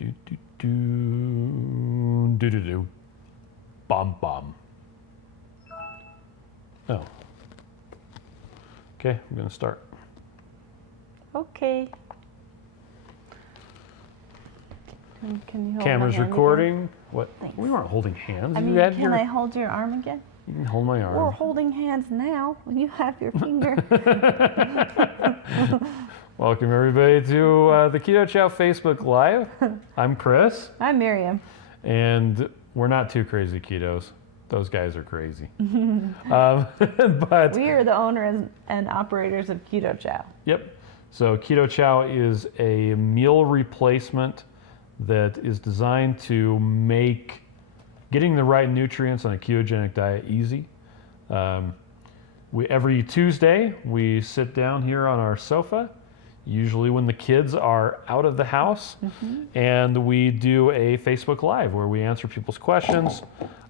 Do. Bomb. Oh. Okay, I'm gonna start. Okay. Can you hold Camera's my hand recording. again? What? Thanks. We weren't holding hands. I mean, can I hold your arm again? You can hold my arm. We're holding hands now. You have your finger. Welcome everybody to the Keto Chow Facebook Live. I'm Chris. I'm Miriam. And we're not too crazy ketos. Those guys are crazy. But we are the owners and operators of Keto Chow. Yep. So Keto Chow is a meal replacement that is designed to make getting the right nutrients on a ketogenic diet easy. Every Tuesday, we sit down here on our sofa, usually when the kids are out of the house, and we do a Facebook Live where we answer people's questions.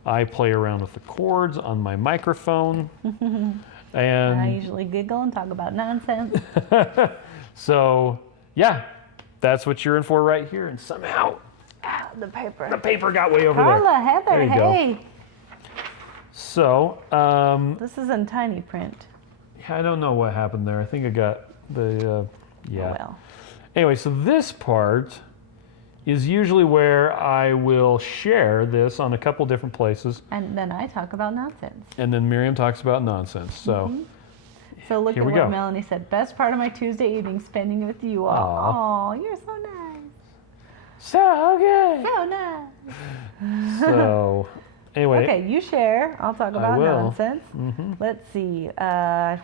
I play around with the cords on my microphone. And I usually giggle and talk about nonsense. So, yeah, that's what you're in for right here. And somehow, the paper got way over Carla, there. Heather, There you hey. go. So, This is in tiny print. I don't know what happened there. I think I got the, yeah. Oh, well. Anyway, so this part is usually where I will share this on a couple different places. And then I talk about nonsense. And then Miriam talks about nonsense. So, So look here at we what go. Melanie said. Best part of my Tuesday evening, spending with you all. Aw, you're so nice. So good. So nice. So, anyway. Okay, you share. I'll talk about will. nonsense. Let's see.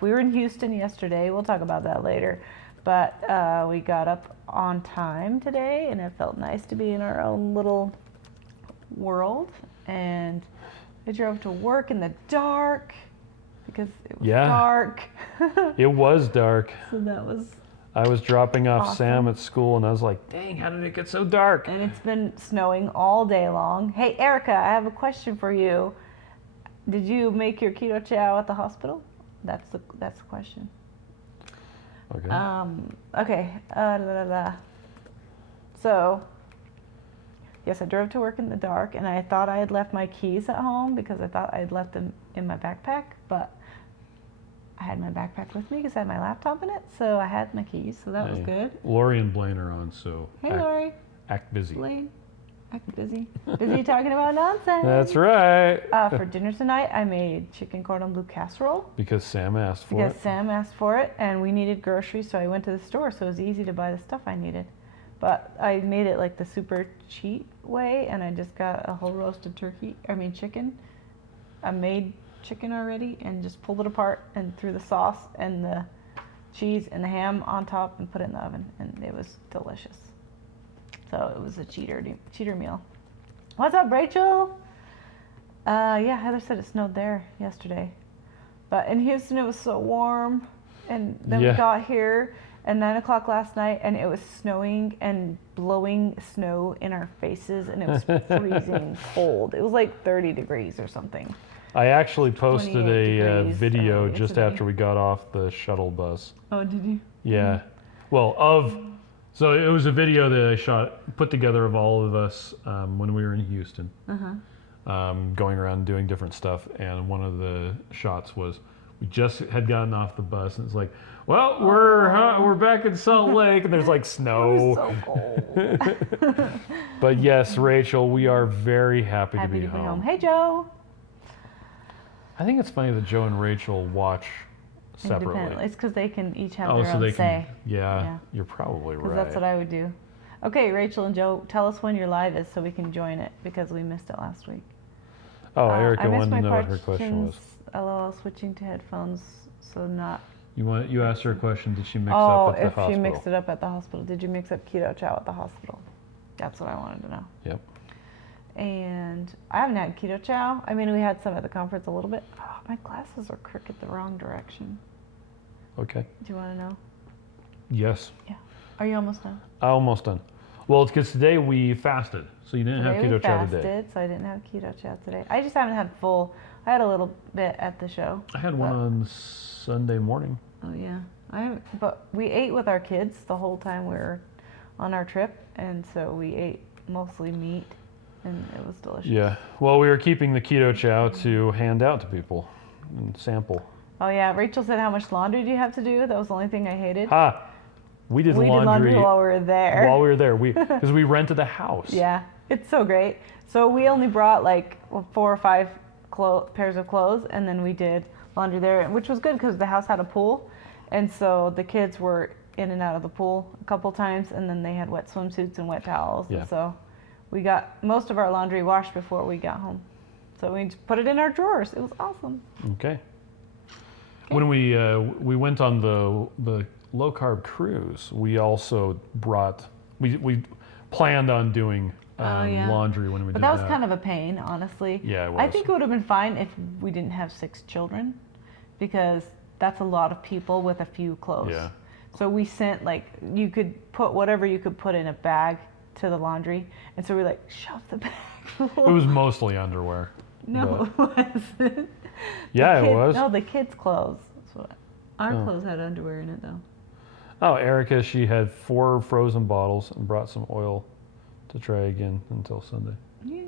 We were in Houston yesterday. We'll talk about that later. But we got up on time today, and it felt nice to be in our own little world. And I drove to work in the dark because it was dark. It was dark. So that was I was dropping off awesome. Sam at school, and I was like, dang, how did it get so dark? And it's been snowing all day long. Hey, Erica, I have a question for you. Did you make your keto chow at the hospital? That's the question. Okay. Okay. So, yes, I drove to work in the dark, and I thought I had left my keys at home because I thought I had left them in my backpack, but I had my backpack with me because I had my laptop in it, so I had my keys, so that was good. Lori and Blaine are on, so Hey, Lori. act busy. Blaine. Act busy. Busy talking about nonsense. That's right. For dinner tonight, I made chicken cordon bleu casserole. Because Sam asked for Because it. Sam asked for it, and we needed groceries, so I went to the store, so it was easy to buy the stuff I needed. But I made it like the super cheat way, and I just got a whole roasted chicken. I made chicken already, and just pulled it apart and threw the sauce and the cheese and the ham on top and put it in the oven, and it was delicious. So it was a cheater meal. What's up, Rachel? Yeah, Heather said it snowed there yesterday. But in Houston, it was so warm. And then we got here at 9 o'clock last night, and it was snowing and blowing snow in our faces, and it was freezing cold. It was like 30 degrees or something. I actually posted a degrees, video so just after we got off the shuttle bus. Oh, did you? Yeah. Well, so it was a video that I put together of all of us when we were in Houston, going around doing different stuff. And one of the shots was we just had gotten off the bus, and it's like, well, we're back in Salt Lake, and there's like snow. It was so cold. But yes, Rachel, we are very happy to be home. Hey, Joe. I think it's funny that Joe and Rachel watch separately. Independently. It's because they can each have Oh, their so own they say. can. Yeah, you're probably right. That's what I would do. Okay, Rachel and Joe, tell us when your live is so we can join it because we missed it last week. Oh, Erica I missed wanted to my know what her question was. LOL, switching to headphones, so not. You asked her a question. Did she mix up at the hospital? Oh, if she mixed it up at the hospital. Did you mix up Keto Chow at the hospital? That's what I wanted to know. Yep. And I haven't had Keto Chow. I mean, we had some at the conference a little bit. Oh, my glasses are crooked the wrong direction. Okay. Do you want to know? Yes. Yeah. Are you almost done? Almost done. Well, it's because today we fasted, so you didn't have Keto Chow today. So I didn't have Keto Chow today. I just haven't had full. I had a little bit at the show. I had one on Sunday morning. Oh yeah. But we ate with our kids the whole time we were on our trip, and so we ate mostly meat, and it was delicious. Yeah. Well, we were keeping the Keto Chow to hand out to people and sample. Oh yeah, Rachel said, how much laundry do you have to do? That was the only thing I hated. We did We did laundry while we were there. While we were there, because we rented a house. Yeah, it's so great. So we only brought like 4 or 5 pairs of clothes, and then we did laundry there, which was good because the house had a pool, and so the kids were in and out of the pool a couple times, and then they had wet swimsuits and wet towels, Yeah. and so we got most of our laundry washed before we got home. So we just put it in our drawers. It was awesome. Okay. When we went on the low carb cruise, we also brought we planned on doing laundry when we But did that was kind of a pain, honestly. Yeah, it was. I think it would have been fine if we didn't have 6 children, because that's a lot of people with a few clothes. Yeah. So we sent, like, you could put whatever you could put in a bag to the laundry, and so we like shoved the bag full. It was mostly underwear. No, but- it wasn't. Yeah, it was. No, the kids' clothes. That's what our clothes had underwear in it, though. Oh, Erica, she had 4 frozen bottles and brought some oil to try again until Sunday. Yeah.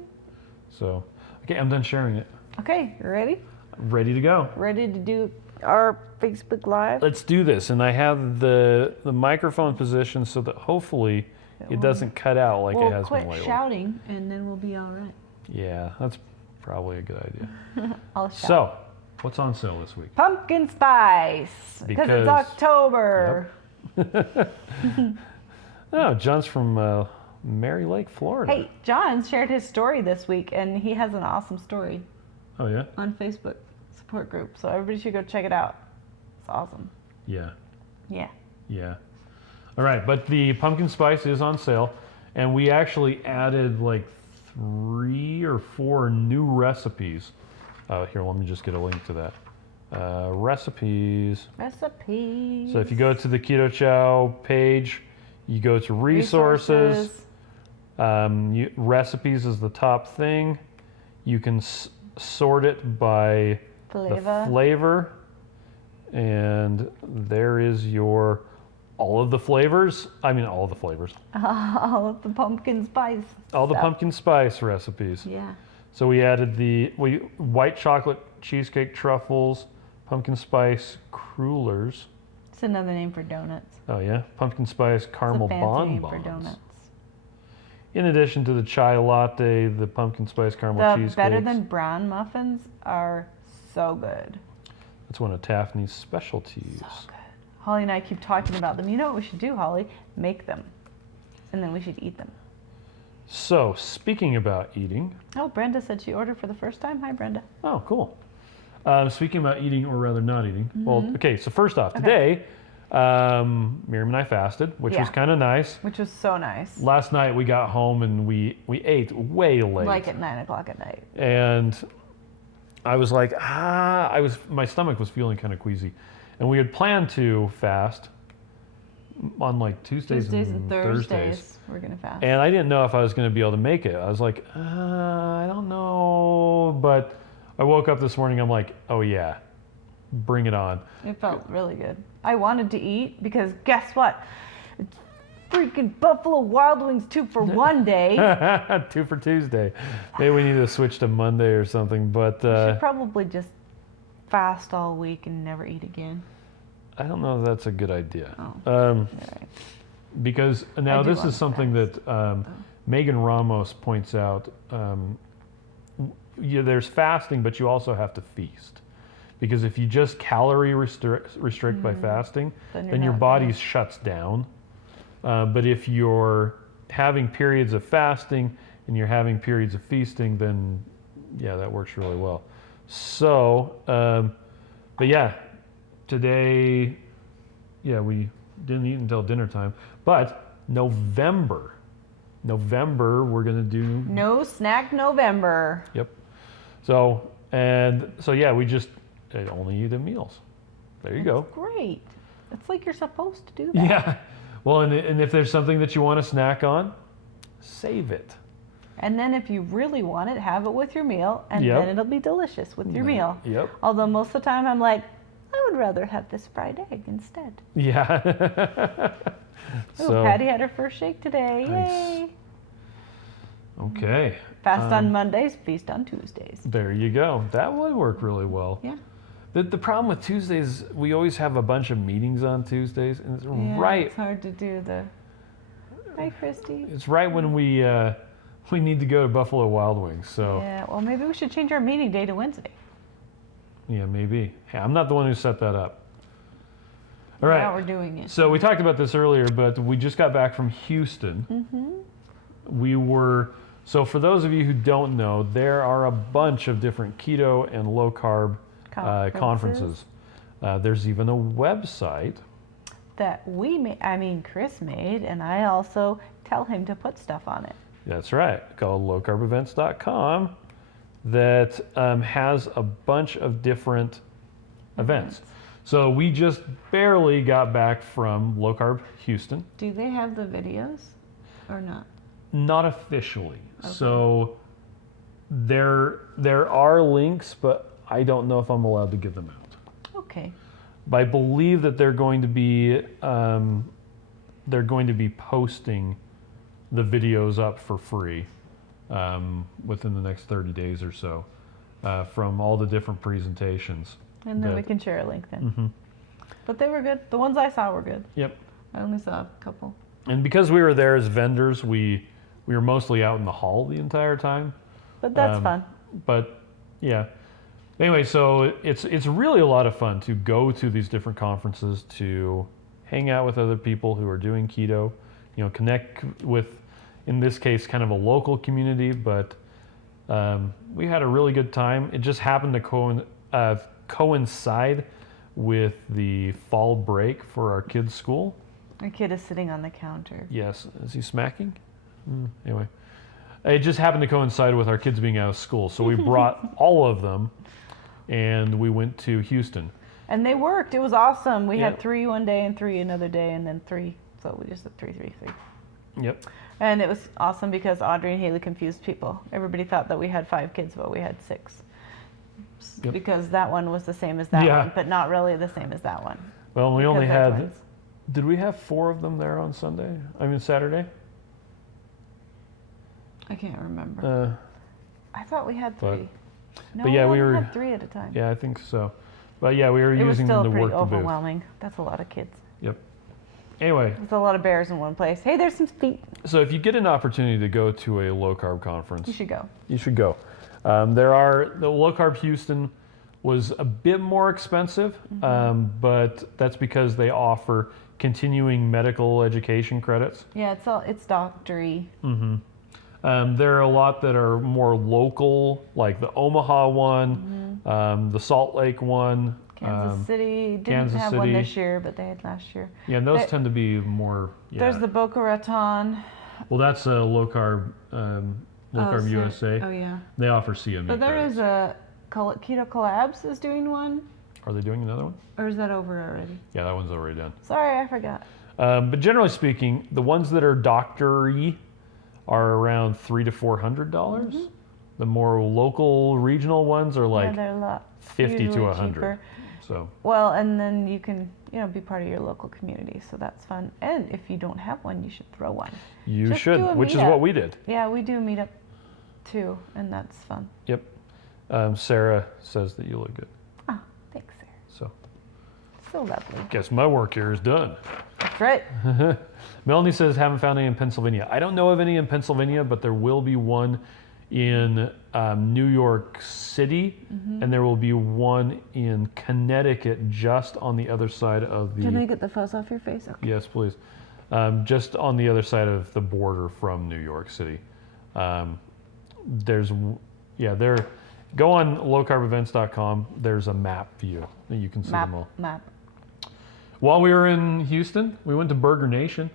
So, okay, I'm done sharing it. Okay, you ready? Ready to go. Ready to do our Facebook Live? Let's do this. And I have the microphone positioned so that hopefully it doesn't cut out like it has quit been lately. shouting, and then we'll be all right. Yeah, that's probably a good idea. I'll shout. So, what's on sale this week? Pumpkin spice, because Because- it's October. Oh, John's from Mary Lake, Florida. Hey, John shared his story this week, and he has an awesome story Oh, yeah? on Facebook support group. So everybody should go check it out. It's awesome. Yeah. Yeah. Yeah. All right, but the pumpkin spice is on sale, and we actually added like 3 or 4 new recipes. Here, let me just get a link to that. Recipes. Recipes. So if you go to the Keto Chow page, you go to resources. Recipes is the top thing. You can sort it by the flavor, and there is your all of the flavors. I mean, all of the flavors. All of the pumpkin spice. All the stuff. pumpkin spice recipes. Yeah. So we added the white chocolate cheesecake truffles, pumpkin spice crullers. It's another name for donuts. Oh yeah, pumpkin spice caramel It's a fancy name for bonbons. donuts. In addition to the chai latte, the pumpkin spice caramel The cheesecakes. better than brown muffins are so good. That's one of Taffany's specialties. So good. Holly and I keep talking about them. You know what we should do, Holly? Make them. And then we should eat them. So, speaking about eating. Oh, Brenda said she ordered for the first time. Hi, Brenda. Oh, cool. Speaking about eating, or rather not eating. Well, okay, so first off, Okay. today, Miriam and I fasted, which was Yeah. kind of nice. Which was so nice. Last night we got home and we ate way late. Like at 9 o'clock at night. And I was like, my stomach was feeling kind of queasy. And we had planned to fast on like Tuesdays and Thursdays. We're going to fast. And I didn't know if I was going to be able to make it. I was like, I don't know. But I woke up this morning, I'm like, oh yeah, bring it on. It felt really good. I wanted to eat because guess what? It's freaking Buffalo Wild Wings 2 for 1 day. 2 for Tuesday. Maybe we need to switch to Monday or something. But We should probably just fast all week and never eat again. I don't know if that's a good idea. Oh. All right. Because now I do this want is to something fast. that Megan Ramos points out. There's fasting, but you also have to feast. Because if you just calorie restrict by fasting, then your body shuts down. But if you're having periods of fasting and you're having periods of feasting, then yeah, that works really well. So, but yeah, today, yeah, we didn't eat until dinner time. But November, we're gonna do No snack November. Yep. So yeah, we just only eat at meals. There you go. Great. It's like you're supposed to do that. Yeah. Well, and if there's something that you want to snack on, save it. And then if you really want it, have it with your meal, and Yep. then it'll be delicious with your meal. Yep. Although most of the time I'm like, I would rather have this fried egg instead. Yeah. Oh, Patty had her first shake today. Nice. Yay. Okay. Fast on Mondays, feast on Tuesdays. There you go. That would work really well. Yeah. The problem with Tuesdays, we always have a bunch of meetings on Tuesdays, and it's right. It's hard to do the. Hi, Christy. It's right when we need to go to Buffalo Wild Wings. So Yeah. Well, maybe we should change our meeting day to Wednesday. yeah, maybe. Hey, I'm not the one who set that up. All right. Now we're doing it. So we talked about this earlier, but we just got back from Houston. So for those of you who don't know, there are a bunch of different keto and low carb conferences. There's even a website that Chris made, and I also tell him to put stuff on it. That's right, called lowcarbevents.com that has a bunch of different events. So we just barely got back from Low Carb Houston. Do they have the videos or not? Not officially. Okay. So there are links, but I don't know if I'm allowed to give them out. Okay. But I believe that they're going to be posting the videos up for free within the next 30 days or so from all the different presentations. And then we can share a link then. But they were good. The ones I saw were good. Yep. I only saw a couple. And because we were there as vendors, we were mostly out in the hall the entire time. But that's fun. But yeah. Anyway, so it's really a lot of fun to go to these different conferences, to hang out with other people who are doing keto, connect with, in this case, kind of a local community. But we had a really good time. It just happened to coincide with the fall break for our kids' school. My kid is sitting on the counter. Yes. Is he smacking? Anyway, it just happened to coincide with our kids being out of school. So we brought all of them and we went to Houston. And they worked. It was awesome. We had 3 one day and 3 another day and then 3. So we just did 3, 3, 3. Yep. And it was awesome because Audrey and Haley confused people. Everybody thought that we had 5 kids, but we had 6. Yep. Because that one was the same as that one, but not really the same as that one. Well, we only they're had, twins. did we have 4 of them there on Saturday? I can't remember. I thought we had 3. No, but yeah, we were had 3 at a time. Yeah, I think so. But yeah, we were using them to work the booth. It was still pretty overwhelming. That's a lot of kids. Yep. Anyway. There's a lot of bears in one place. Hey, there's some feet. So if you get an opportunity to go to a low carb conference, You should go. You should go. The Low Carb Houston was a bit more expensive, but that's because they offer continuing medical education credits. Yeah, it's doctory. There are a lot that are more local, like the Omaha one, the Salt Lake one. Kansas City didn't have one this year, but they had last year. Yeah, and those tend to be more. Yeah. There's the Boca Raton. Well, that's a low carb USA. Oh yeah. They offer CME. But there credits. is a Keto Collabs is doing one. Are they doing another one? Or is that over already? Yeah, that one's already done. Sorry, I forgot. But generally speaking, the ones that are doctor-y are around $300 to $400. The more local, regional ones are like they're a lot 50 to 100. cheaper. So. Well, and then you can be part of your local community, so that's fun. And if you don't have one, you should throw one. You should, which is what we did. Yeah, we do meet up too, and that's fun. Yep. Sarah says that you look good. Oh, thanks, Sarah. So lovely. Guess my work here is done. That's right. Melanie says, haven't found any in Pennsylvania. I don't know of any in Pennsylvania, but there will be one in New York City, and there will be one in Connecticut just on the other side of the... Can I get the fuzz off your face? Okay. Yes, please. Just on the other side of the border from New York City. Go on lowcarbevents.com. There's a map view that you can see them all. Map. While we were in Houston, we went to Burger Nation.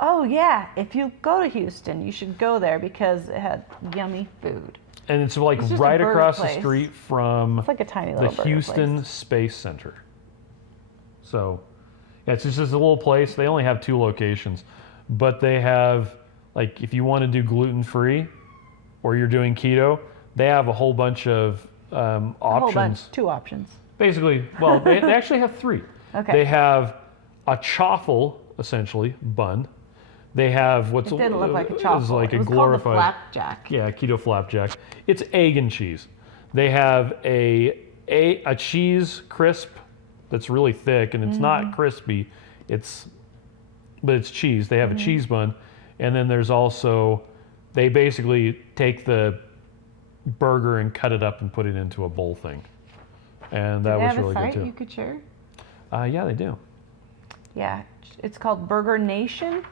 Oh yeah, if you go to Houston, you should go there because it had yummy food. And it's like It's just right a burger across place. the street from It's like a tiny the little burger Houston place. Space Center. So, yeah, it's just a little place. They only have 2 locations, but they have, like, if you want to do gluten-free or you're doing keto, they have a whole bunch of options. A whole bunch, 2 options. Basically, well, they actually have 3. Okay. They have a chaffle, essentially, bun. They have what's It didn't look like a is chocolate. like It a was glorified called the flapjack. Yeah, keto flapjack. It's egg and cheese. They have a cheese crisp that's really thick, and it's not crispy. But it's cheese. They have a cheese bun, and then there's also, they basically take the burger and cut it up and put it into a bowl thing, and that was really good Do they have a too. site you could share? Yeah, they do. Yeah, it's called Burger Nation,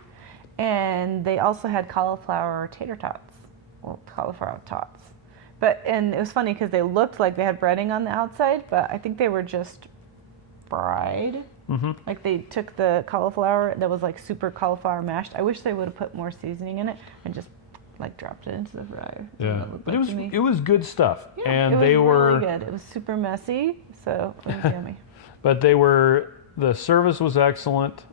and they also had cauliflower tater tots, well, cauliflower tots. And it was funny because they looked like they had breading on the outside, but I think they were just fried. Mm-hmm. Like they took the cauliflower that was like super cauliflower mashed. I wish they would have put more seasoning in it and just like dropped it into the fryer. Yeah, but it was good stuff, Yeah, and it was they were really good. It was super messy, so it was yummy. But the service was excellent.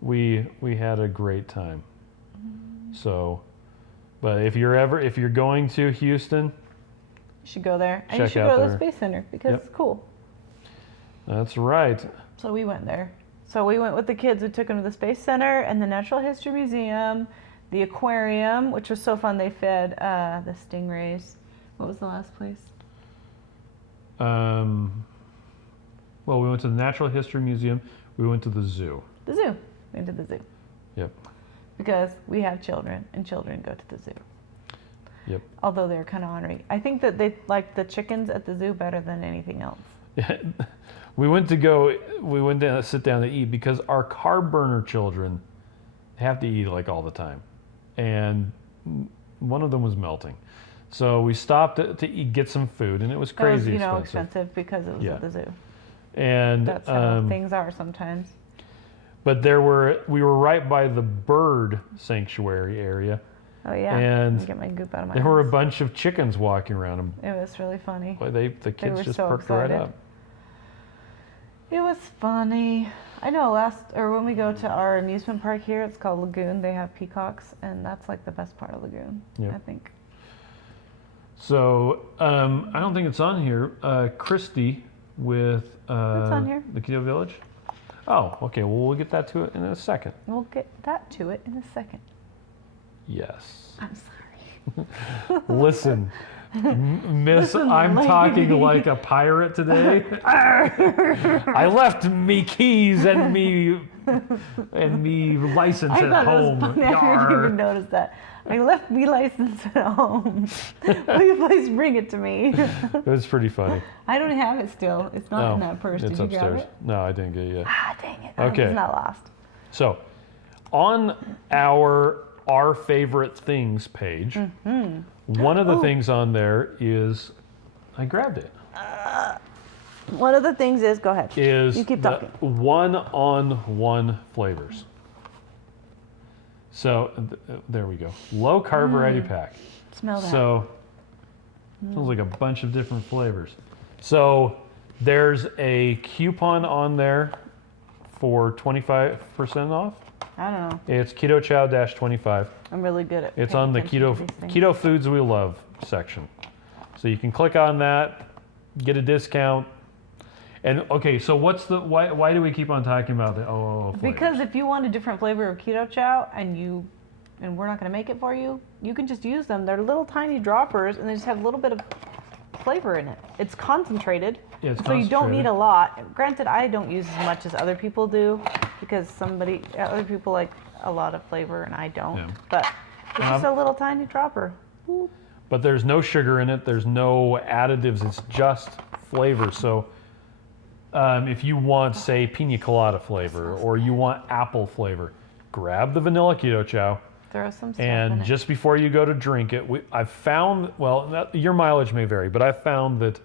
We had a great time. So, but if you're going to Houston, You should go there, and you Check should out go to the their- Space Center because Yep. it's cool. that's right. So we went there. So we went with the kids. We took them to the Space Center and the Natural History Museum, the aquarium, which was so fun. They fed the stingrays. What was the last place? Well, we went to the Natural History Museum. We went to the zoo. The zoo. We went to the zoo Yep. because we have children, and children go to the zoo. Yep. Although they're kind of ornery. I think that they like the chickens at the zoo better than anything else. We went to sit down to eat because our carb burner children have to eat like all the time, and one of them was melting. So we stopped to get some food, and it was crazy It was, expensive. because it was Yeah. at the zoo. And That's how things are sometimes. but we were right by the bird sanctuary area, Oh yeah. And Let me get my goop out of my there were a house. bunch of chickens walking around them. It was really funny. Boy, the kids were just so perked right excited. up. It was funny. I know when we go to our amusement park here, it's called Lagoon. They have peacocks, and that's like the best part of Lagoon, Yeah. I think. So I don't think it's on here. Christy with on here. the Keto Village. Oh, okay. Well, we'll get that to it in a second. We'll get that to it in a second. Yes. I'm sorry. Listen, Miss, Listen, I'm lady. talking like a pirate today. I left me keys and me license I at thought home. it was funny. I didn't Yar. even notice that. I left me license at home. Will you please bring it to me? It was pretty funny. I don't have it still. It's not in that purse. It's Did you upstairs. grab it? No, I didn't get it yet. Ah, dang it. Okay. It's not lost. So, on our favorite things page, one of the things on there is, I grabbed it, One of the things is, go ahead. is You keep the talking. one-on-one flavors. So, there we go. Low carb variety pack. Smell that. So, smells like a bunch of different flavors. So, there's a coupon on there for 25% off. I don't know. It's Keto Chow -25. I'm really good at It's paying on the attention to these things. Keto Foods We Love section. So you can click on that, get a discount. And okay, so why do we keep on talking about the flavors? Because if you want a different flavor of Keto Chow and we're not going to make it for you, you can just use them. They're little tiny droppers and they just have a little bit of flavor in it. It's concentrated. Yeah, it's so you don't concentrated. need a lot. Granted, I don't use as much as other people do because other people like a lot of flavor and I don't. Yeah. But it's just a little tiny dropper. Boop. But there's no sugar in it. There's no additives. It's just flavor. So if you want, say, pina colada flavor or you want apple flavor, grab the vanilla Keto Chow. Throw some stuff in And it. just before you go to drink it, I've found, your mileage may vary, but I've found that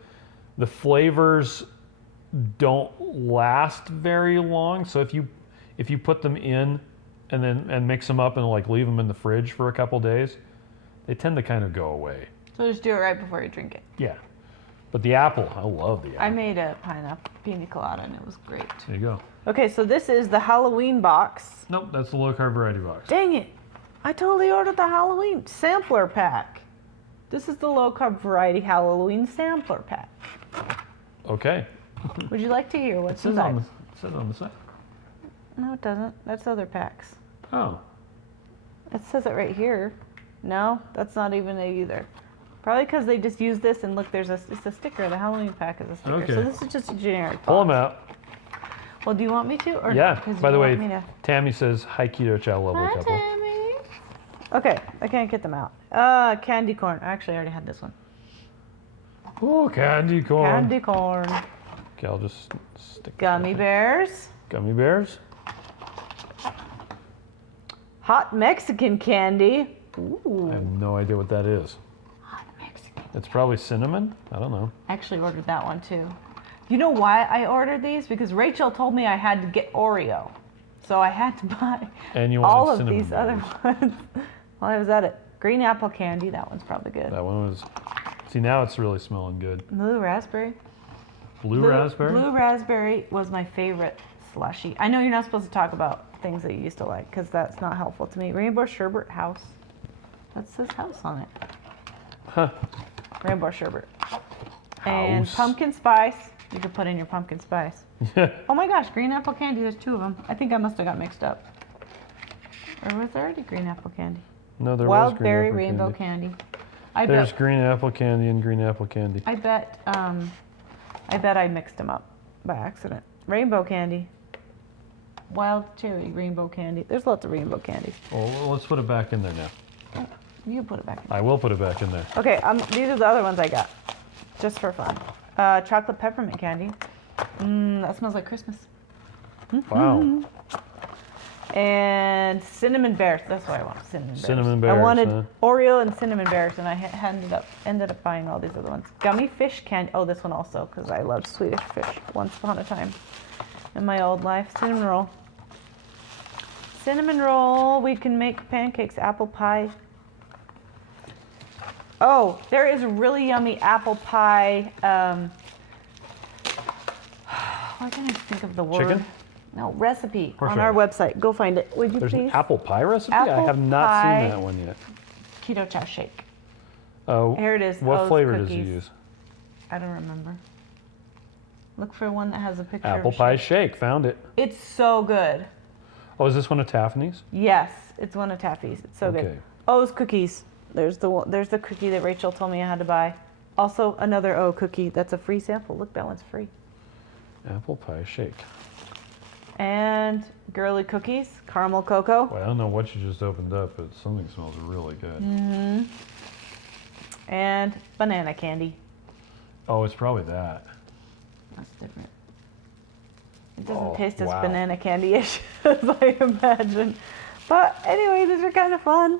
the flavors don't last very long. So if you put them in and mix them up and like leave them in the fridge for a couple days, they tend to kind of go away. So just do it right before you drink it. Yeah. But the apple, I love the apple. I made a pineapple pina colada and it was great. There you go. Okay, so this is the Halloween box. Nope, that's the low carb variety box. Dang it. I totally ordered the Halloween sampler pack. This is the low carb variety Halloween sampler pack. Okay. Would you like to hear what's It says on inside? the side. No, it doesn't. That's other packs. Oh. It says it right here. No, that's not even it either. Probably because they just use this and look, it's a sticker. The Halloween pack is a sticker. Okay. So this is just a generic Pull them box. out. Well, do you want me to? Or Yeah. not? 'Cause By you the want way, me to- Tammy says, hi, Keto Chow level Hi, couple. Tammy. Okay, I can't get them out. Candy corn. Actually, I already had this one. Ooh, candy corn. Candy corn. Okay, I'll just stick Gummy bears. Gummy bears. Hot Mexican candy. I Ooh. have no idea what that is. Hot Mexican. It's probably cinnamon. I don't know. I actually ordered that one too. You know why I ordered these? Because Rachel told me I had to get Oreo. So I had to buy And you wanted all of cinnamon these other bears. ones while I was at it. Green apple candy, that one's probably good. That one was. See, now it's really smelling good. Blue raspberry. Blue raspberry. Blue raspberry was my favorite slushie. I know you're not supposed to talk about things that you used to like because that's not helpful to me. Rainbow sherbet house. That says house on it. Huh. Rainbow sherbet. And House. pumpkin spice. You could put in your pumpkin spice. Yeah. Oh my gosh, green apple candy. There's two of them. I think I must have got mixed up. Or was there already green apple candy? No, there Wild was green berry apple rainbow candy. candy. There's green apple candy and green apple candy. I bet I mixed them up by accident. Rainbow candy. Wild cherry rainbow candy. There's lots of rainbow candy. Well, let's put it back in there now. You can put it back in. I will put it back in there. Okay, these are the other ones I got. Just for fun. Chocolate peppermint candy. That smells like Christmas. Wow. And cinnamon bears. That's what I want. Cinnamon bears. Cinnamon bears, I wanted huh? Oreo and cinnamon bears, and I ended up buying all these other ones. Gummy fish candy. Oh, this one also, because I loved Swedish fish once upon a time in my old life. Cinnamon roll. Cinnamon roll. We can make pancakes. Apple pie. Oh, there is really yummy apple pie. Why can't I think of the word? Chicken? No, recipe Horse on our radish. website. Go find it. Would you There's please? an apple pie recipe? I Apple have not pie. seen that one yet. Keto Chow shake. Oh, Here it is. what Those flavor does cookies. he use? I don't remember. Look for one that has a picture Apple of pie shake. shake. Found it. It's so good. Oh, is this one of Taffany's? Yes, it's one of Taffy's. It's so Okay. good. O's cookies. There's the cookie that Rachel told me I had to buy. Also another O cookie. That's a free sample. Look, that one's free. Apple pie shake. And girly cookies, caramel cocoa. Well, I don't know what you just opened up, but something smells really good. And banana candy. Oh, it's probably that. That's different. It doesn't Oh, taste as wow. banana candy-ish as I imagine. But anyway, these are kind of fun.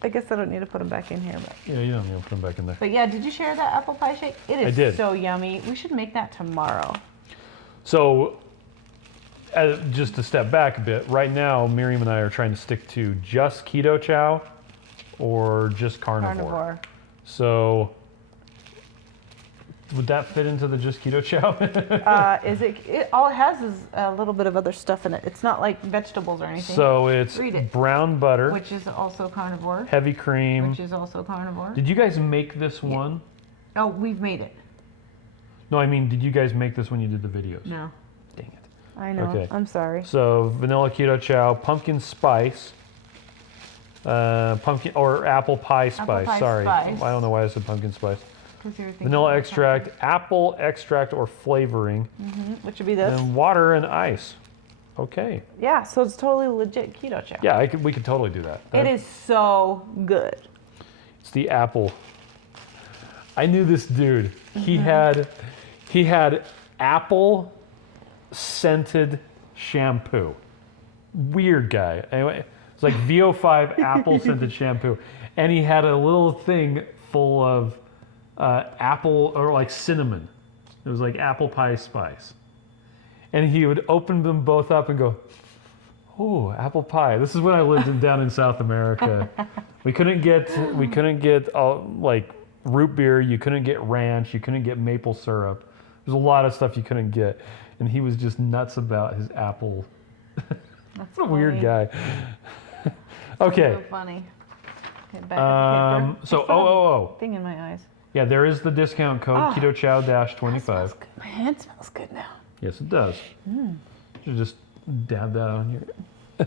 I guess I don't need to put them back in here. But, Yeah, you don't need to put them back in there. yeah, did you share that apple pie shake? It is I did. so yummy. We should make that tomorrow. So, just to step back a bit, right now, Miriam and I are trying to stick to just Keto Chow or just carnivore. So, would that fit into the just Keto Chow? All it has is a little bit of other stuff in it. It's not like vegetables or anything. So it's Read it. brown butter, Which is also carnivore. heavy cream. Which is also carnivore. Did you guys make this one? Oh, we've made it. No, I mean, did you guys make this when you did the videos? No. Dang it. I know. Okay. I'm sorry. So vanilla keto chow, pumpkin spice, pumpkin or apple pie spice. pie Sorry, spice. I don't know why I said pumpkin spice. 'Cause you were thinking Vanilla about extract, apple extract or flavoring, something. Which would be this. and water and ice. Okay. Yeah, so it's totally legit keto chow. Yeah, we could totally do that. It is so good. It's the apple. I knew this dude. He had apple scented shampoo. Weird guy. Anyway, it's like VO5 apple scented shampoo, and he had a little thing full of apple or like cinnamon. It was like apple pie spice, and he would open them both up and go, "Oh, apple pie." This is when I lived down in South America. We couldn't get like root beer. You couldn't get ranch. You couldn't get maple syrup. There's a lot of stuff you couldn't get, and he was just nuts about his apple. That's What a weird funny. guy. Okay. So funny. Okay, back at the paper. So I still have a thing in my eyes. yeah, there is the discount code Oh, Keto Chow That -25. smells good. My hand smells good now. Yes, it does. You just dab that on your.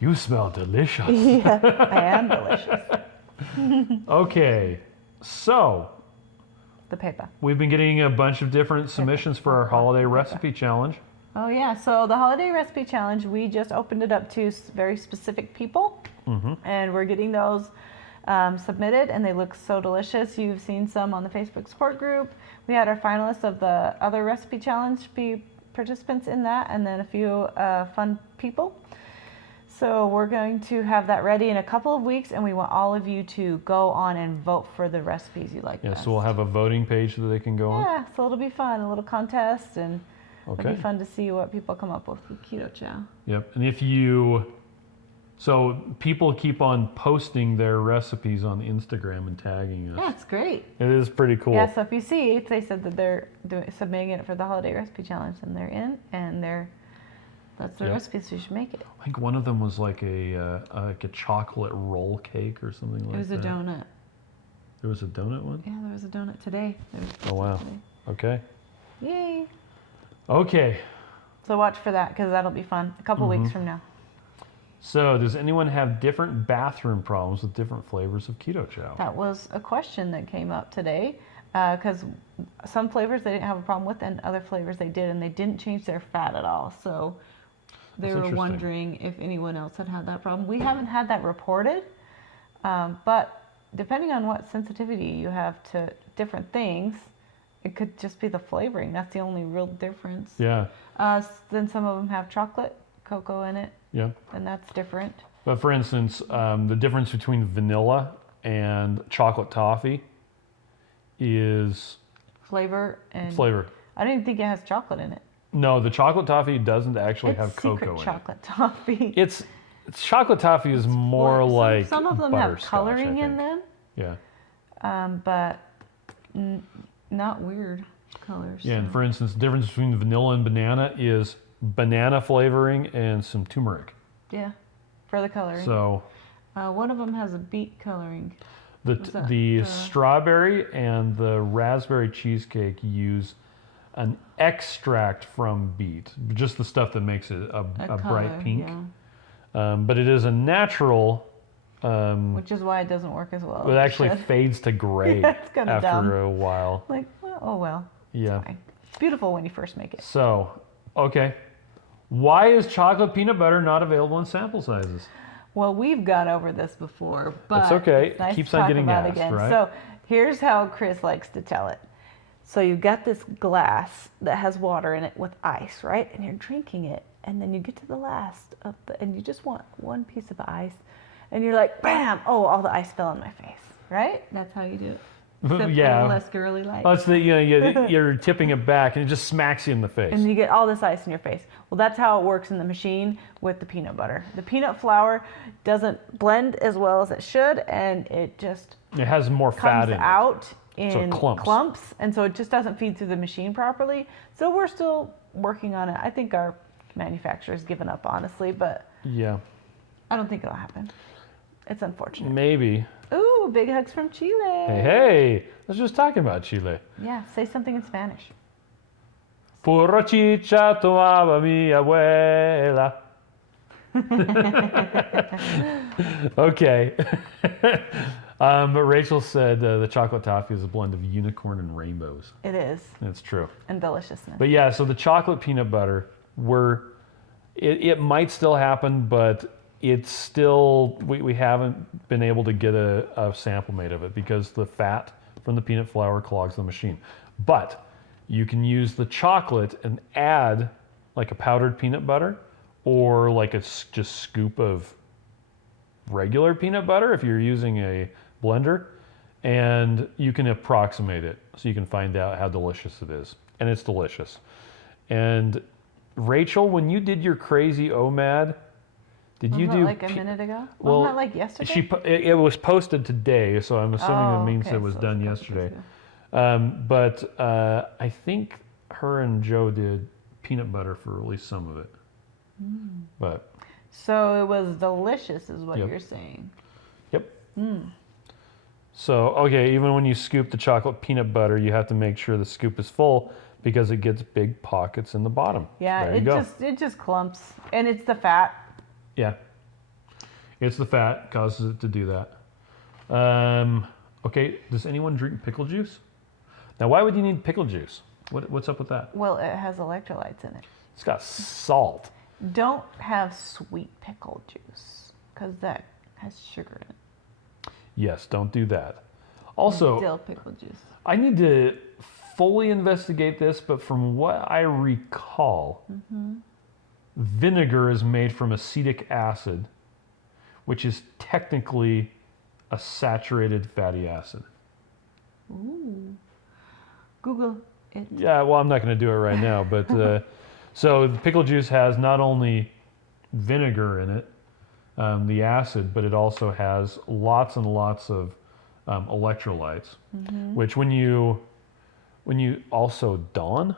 You smell delicious. Yeah, I am delicious. Okay, so The paper. we've been getting a bunch of different submissions for our holiday recipe challenge. Oh yeah, so the holiday recipe challenge, we just opened it up to very specific people, and we're getting those submitted, and they look so delicious. You've seen some on the Facebook support group. We had our finalists of the other recipe challenge be participants in that, and then a few fun people. So we're going to have that ready in a couple of weeks, and we want all of you to go on and vote for the recipes you like Yeah, best. so we'll have a voting page that they can go on. Yeah, so it'll be fun, a little contest, and Okay. it'll be fun to see what people come up with Keto Chow. Yep, and so people keep on posting their recipes on Instagram and tagging us. Yeah, it's great. It is pretty cool. Yeah, so if you see, if they said that they're submitting it for the holiday recipe challenge, and they're in, and that's the Yep. recipe, so you should make it. I think one of them was like a chocolate roll cake or something like that. It was a donut. There was a donut one? Yeah, there was a donut today. Oh, wow. Okay. Yay. Okay. So watch for that, because that'll be fun. A couple weeks from now. So does anyone have different bathroom problems with different flavors of Keto Chow? That was a question that came up today, because some flavors they didn't have a problem with, and other flavors they did, and they didn't change their fat at all. So they That's were interesting. wondering if anyone else had that problem. We haven't had that reported, but depending on what sensitivity you have to different things, it could just be the flavoring. That's the only real difference. Yeah. Then some of them have chocolate, cocoa in it, Yeah. and that's different. But for instance, the difference between vanilla and chocolate toffee is Flavor and flavor. I didn't think it has chocolate in it. No, the chocolate toffee doesn't actually It's have cocoa secret in it. chocolate toffee. It's chocolate toffee is more like some of them have butterscotch, coloring I in think. them, Yeah. but not weird colors. Yeah, and so. for instance, the difference between vanilla and banana is banana flavoring and some turmeric. Yeah, for the coloring. So One of them has a beet coloring. the that? the strawberry and the raspberry cheesecake use an extract from beet, just the stuff that makes it a color, bright pink. yeah. But it is a natural. Which is why it doesn't work as well. It as actually should. fades to gray It's kinda after dumb. a while. Like, oh well. Yeah. Fine. It's beautiful when you first make it. So, okay. Why is chocolate peanut butter not available in sample sizes? Well, we've gone over this before, but That's okay. it's nice Keeps to on talk getting about asked, again. right? So here's how Chris likes to tell it. So you've got this glass that has water in it with ice, right? And you're drinking it, and then you get to the last of and you just want one piece of ice, and you're like, bam! Oh, all the ice fell on my face, right? That's how you do it. Except Yeah. less girly like. Oh, it's the, you're tipping it back and it just smacks you in the face. And you get all this ice in your face. Well, that's how it works in the machine with the peanut butter. The peanut flour doesn't blend as well as it should, and it just It has more fat comes in it. out So in clumps. and so it just doesn't feed through the machine properly. So we're still working on it. I think our manufacturer's given up, honestly, but Yeah, I don't think it'll happen. It's unfortunate. maybe. Ooh, big hugs from Chile. Hey, I was just talking about Chile. Yeah, say something in Spanish. Puro chicha tomaba mi abuela. Okay. But Rachel said the chocolate toffee is a blend of unicorn and rainbows. It is. That's true. And deliciousness. But yeah, so the chocolate peanut butter, it might still happen, but it's still, we haven't been able to get a sample made of it because the fat from the peanut flour clogs the machine. But you can use the chocolate and add like a powdered peanut butter or like a just scoop of regular peanut butter if you're using a blender, and you can approximate it so you can find out how delicious it is. And it's delicious. And Rachel, when you did your crazy OMAD, did you Wasn't do that like a minute ago? well, Wasn't that like yesterday? It was posted today, so I'm assuming Oh, it means okay, it was so done it's a couple yesterday. days But I think her and Joe did peanut butter for at least some of it. But So it was delicious, is what Yep. you're saying. yep. So okay, even when you scoop the chocolate peanut butter, you have to make sure the scoop is full because it gets big pockets in the bottom. Yeah, There you go. it just clumps, and it's the fat. Yeah. It's the fat causes it to do that. Okay, does anyone drink pickle juice? Now, why would you need pickle juice? What's up with that? Well, it has electrolytes in it. It's got salt. Don't have sweet pickle juice because that has sugar in it. Yes, don't do that. Also, Dill pickle juice. I need to fully investigate this, but from what I recall, vinegar is made from acetic acid, which is technically a saturated fatty acid. Ooh. Google it. Yeah, well, I'm not going to do it right now, but so the pickle juice has not only vinegar in it, the acid, but it also has lots and lots of electrolytes, which when you also Dawn?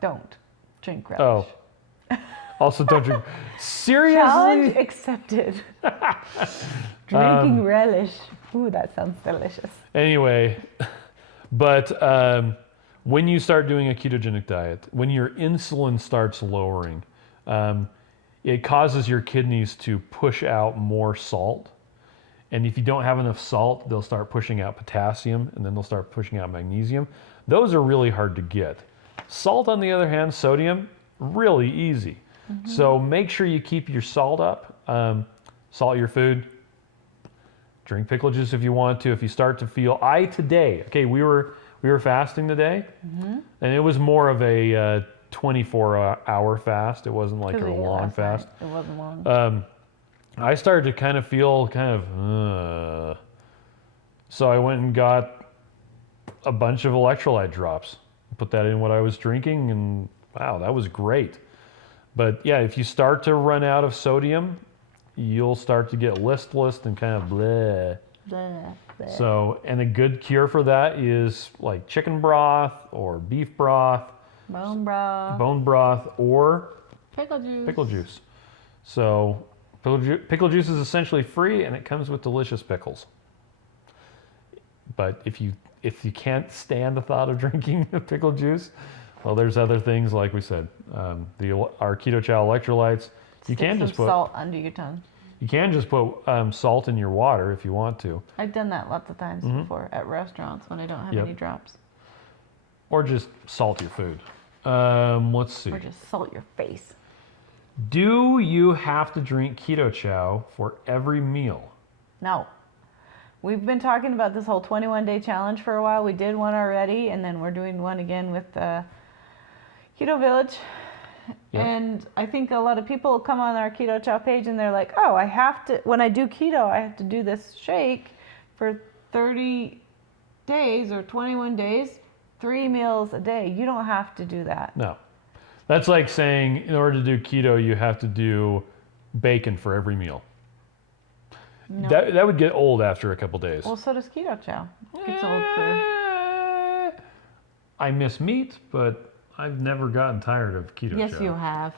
Don't drink relish. Oh. Also don't drink. Seriously? Challenge accepted. Drinking relish. Ooh, that sounds delicious. Anyway, but when you start doing a ketogenic diet, when your insulin starts lowering, it causes your kidneys to push out more salt. And if you don't have enough salt, they'll start pushing out potassium, and then they'll start pushing out magnesium. Those are really hard to get. Salt, on the other hand, sodium, really easy. So make sure you keep your salt up. Salt your food. Drink pickle juice if you want to. If you start to feel, today, we were fasting today, and it was more of a 24-hour fast. It wasn't like a long fast. It wasn't long. I started to kind of feel so I went and got a bunch of electrolyte drops, put that in what I was drinking, and wow, that was great. But yeah, if you start to run out of sodium, you'll start to get listless and kind of bleh. Blah, blah. So, and a good cure for that is like chicken broth or beef broth, Bone broth. or Pickle juice. pickle juice. So pickle juice is essentially free, and it comes with delicious pickles. But if you can't stand the thought of drinking pickle juice, well, there's other things like we said. Our Keto Chow electrolytes. You Stick can some just put salt under your tongue. You can just put salt in your water if you want to, I've done that lots of times before at restaurants when I don't have Yep. any drops. or just salt your food. Let's see. Or just salt your face. Do you have to drink Keto Chow for every meal? No. We've been talking about this whole 21-day challenge for a while. We did one already, and then we're doing one again with Keto Village. Yep. And I think a lot of people come on our Keto Chow page and they're like, oh, I have to, when I do keto, I have to do this shake for 30 days or 21 days, 3 meals a day. You don't have to do that. No. That's like saying in order to do keto, you have to do bacon for every meal. No. That would get old after a couple days. Well, so does Keto Chow. It's old food. I miss meat, but I've never gotten tired of Keto Chow. Yes, you have.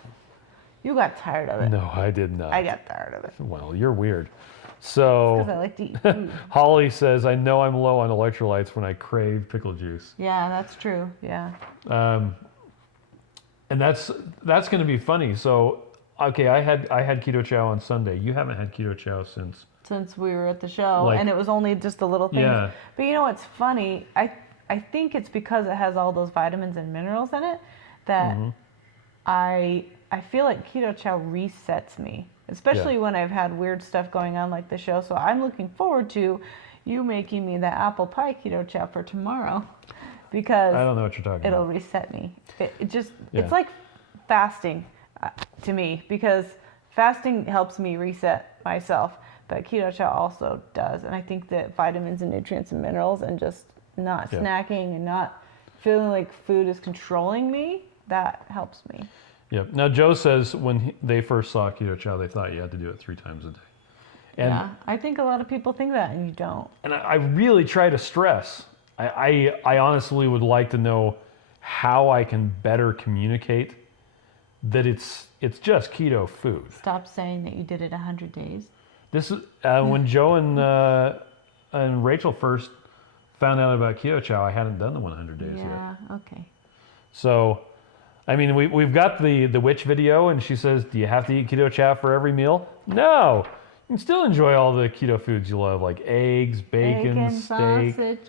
You got tired of it. No, I did not. I got tired of it. Well, you're weird. So Because I like to eat food. Holly says, I know I'm low on electrolytes when I crave pickle juice. Yeah, that's true. Yeah. And that's going to be funny. So, okay, I had Keto Chow on Sunday. You haven't had Keto Chow since We were at the show, Like- and it was only just a little thing. Yeah. But you know what's funny? I think it's because it has all those vitamins and minerals in it that I feel like Keto Chow resets me, especially when I've had weird stuff going on like the show. So I'm looking forward to you making me the apple pie Keto Chow for tomorrow, because I don't know what you're talking it'll about. reset me. It just, Yeah. it's like fasting to me, because fasting helps me reset myself, but Keto Chow also does. And I think that vitamins and nutrients and minerals and just not snacking and not feeling like food is controlling me, that helps me. Yep. Now, Joe says when they first saw Keto Chow, they thought you had to do it 3 times a day. And, Yeah, I think a lot of people think that, and you don't. and I really try to stress. I honestly would like to know how I can better communicate that it's just keto food. Stop saying that you did it 100 days. This is when Joe and Rachel first found out about Keto Chow, I hadn't done the 100 days yet. Yeah, okay. So, I mean, we've got the witch video, and she says, do you have to eat Keto Chow for every meal? No. You can still enjoy all the keto foods you love, like eggs, bacon, steak, sausage,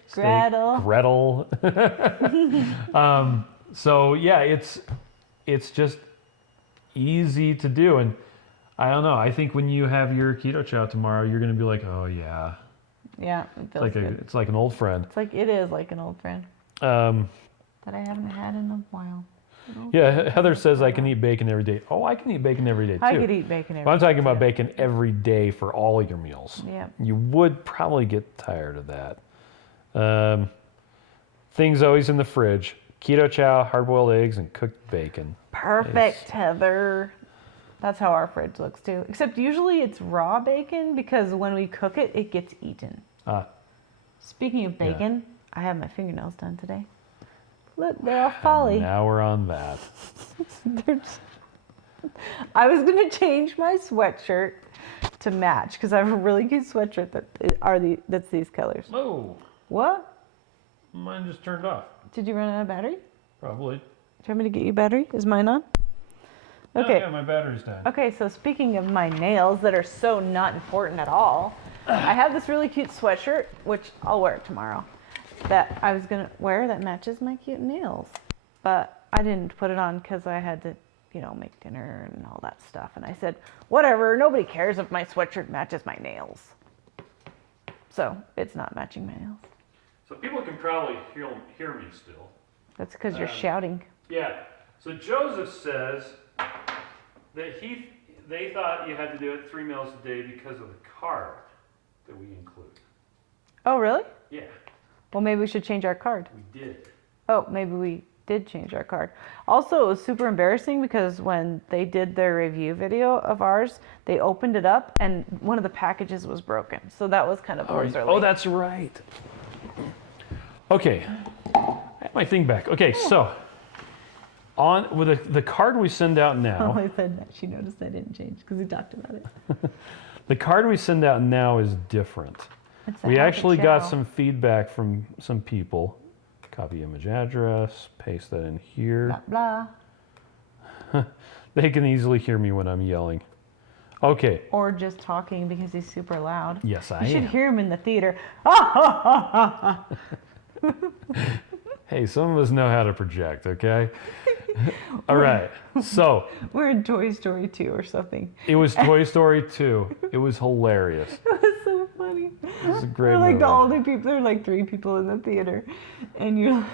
Gretel. So yeah, it's just easy to do, and I don't know. I think when you have your Keto Chow tomorrow, you're gonna be like, oh yeah. Yeah, it feels good. It's like an old friend. It is like an old friend Um, that I haven't had in a while. yeah, Heather says I can eat bacon every day. Oh, I can eat bacon every day too. I could eat bacon every But I'm day. talking about bacon every day for all your meals. Yeah. You would probably get tired of that. Things always in the fridge. Keto Chow, hard-boiled eggs, and cooked bacon. Perfect, Heather. That's how our fridge looks too. Except usually it's raw bacon because when we cook it, it gets eaten. Speaking of bacon, I have my fingernails done today. Look, they're all folly. Now we're on that. I was gonna change my sweatshirt to match because I have a really cute sweatshirt that's these colors. Oh, What? mine just turned off. Did you run out of battery? Probably. Do you want me to get you battery? Is mine on? Okay. Oh, yeah, my battery's dying. Okay, so speaking of my nails that are so not important at all, I have this really cute sweatshirt, which I'll wear tomorrow, that I was gonna wear that matches my cute nails. But I didn't put it on because I had to, make dinner and all that stuff. And I said, whatever, nobody cares if my sweatshirt matches my nails. So it's not matching my nails. So people can probably hear me still. That's because you're shouting. Yeah. So Joseph says that they thought you had to do it 3 meals a day because of the carb that we include. Oh, really? Yeah, Well, maybe we should change our card. we did. Oh, maybe we did change our card. Also, it was super embarrassing because when they did their review video of ours, they opened it up and one of the packages was broken. So that was kind of early. Oh, that's right. Okay, I have my thing back. Okay, so on with the card we send out now. I said that. She noticed I didn't change because we talked about it. The card we send out now is different. It's a We Keto actually got Chow. some feedback from some people. Copy image address, paste that in here. Blah, blah. They can easily hear me when I'm yelling. Okay. Or just talking because he's super loud. Yes, I You should am. hear him in the theater. Hey, some of us know how to project, okay? All right. So, We're in Toy Story 2 or something. it was Toy Story 2. It was hilarious. It was so funny. It was a great We're like movie. the only people, there are like 3 people in the theater. And you're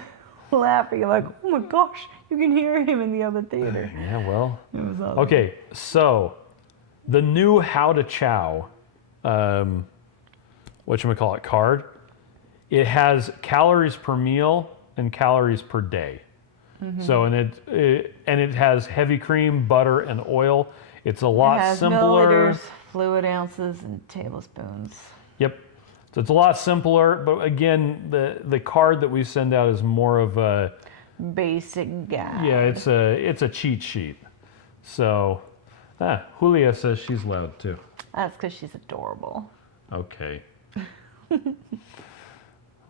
laughing. You're like, oh my gosh, you can hear him in the other theater. Yeah, well. It was awesome. Okay, so the new How to Chow, whatchamacallit, card, it has calories per meal and calories per day. So, and it has heavy cream, butter, and oil. It's a lot It has simpler. milliliters, fluid ounces, and tablespoons. Yep. So it's a lot simpler, but again, the card that we send out is more of a Basic guide. yeah, it's a cheat sheet. So, Julia says she's loud too. That's because she's adorable. Okay.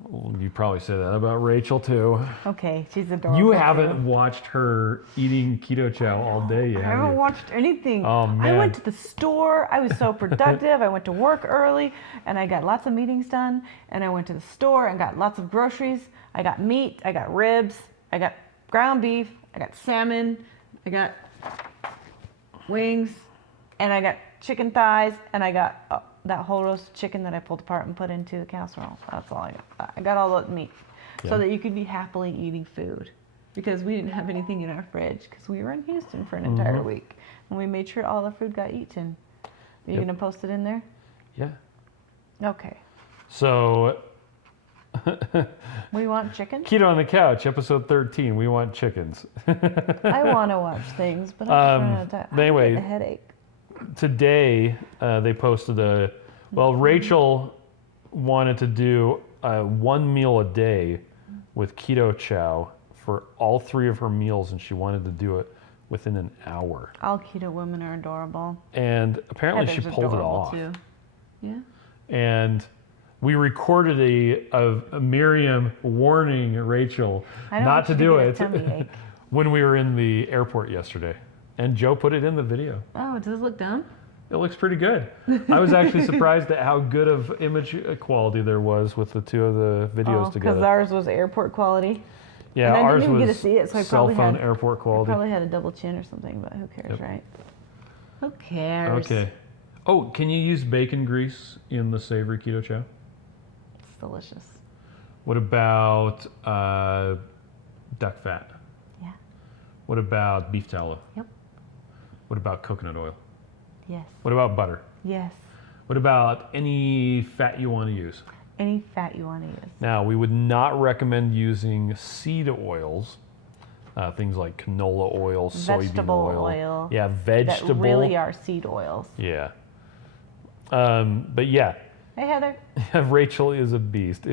Well, you probably say that about Rachel too. Okay, she's adorable. You too. haven't watched her eating Keto Chow all day yet. I haven't watched anything. Oh, I man. went to the store. I was so productive. I went to work early and I got lots of meetings done. And I went to the store and got lots of groceries. I got meat. I got ribs. I got ground beef. I got salmon. I got wings. And I got chicken thighs. And I got that whole roast chicken that I pulled apart and put into the casserole. That's all I got. I got all the meat Yeah. so that you could be happily eating food. Because we didn't have anything in our fridge because we were in Houston for an entire week. And we made sure all the food got eaten. Are you Yep. going to post it in there? Yeah. Okay. So, We want chicken? Keto on the Couch, episode 13. We want chickens. I want to watch things, but I'm just running out of time. but anyway, I get a headache. Today, they posted Rachel wanted to do 1 meal a day with Keto Chow for all 3 of her meals, and she wanted to do it within an hour. All keto women are adorable. And apparently Heather's she pulled it adorable off. too. Yeah. And we recorded a Miriam warning Rachel I don't not want to you do get a it tummy ache. when we were in the airport yesterday. And Joe put it in the video. Oh, does it look dumb? It looks pretty good. I was actually surprised at how good of image quality there was with the two of the videos together. Because ours was airport quality. Yeah, and I ours didn't even was get to see it, so I cell probably phone had, airport quality. I probably had a double chin or something, but who cares, Yep. right? Who cares? Okay. Oh, can you use bacon grease in the savory keto chow? It's delicious. What about duck fat? Yeah. What about beef tallow? Yep. What about coconut oil? Yes. What about butter? Yes. What about any fat you want to use? Any fat you want to use. Now, we would not recommend using seed oils, things like canola oil, soybean Vegetable oil. Yeah, vegetable. That really are seed oils. Yeah. But yeah, Hey, Heather. Rachel is a beast.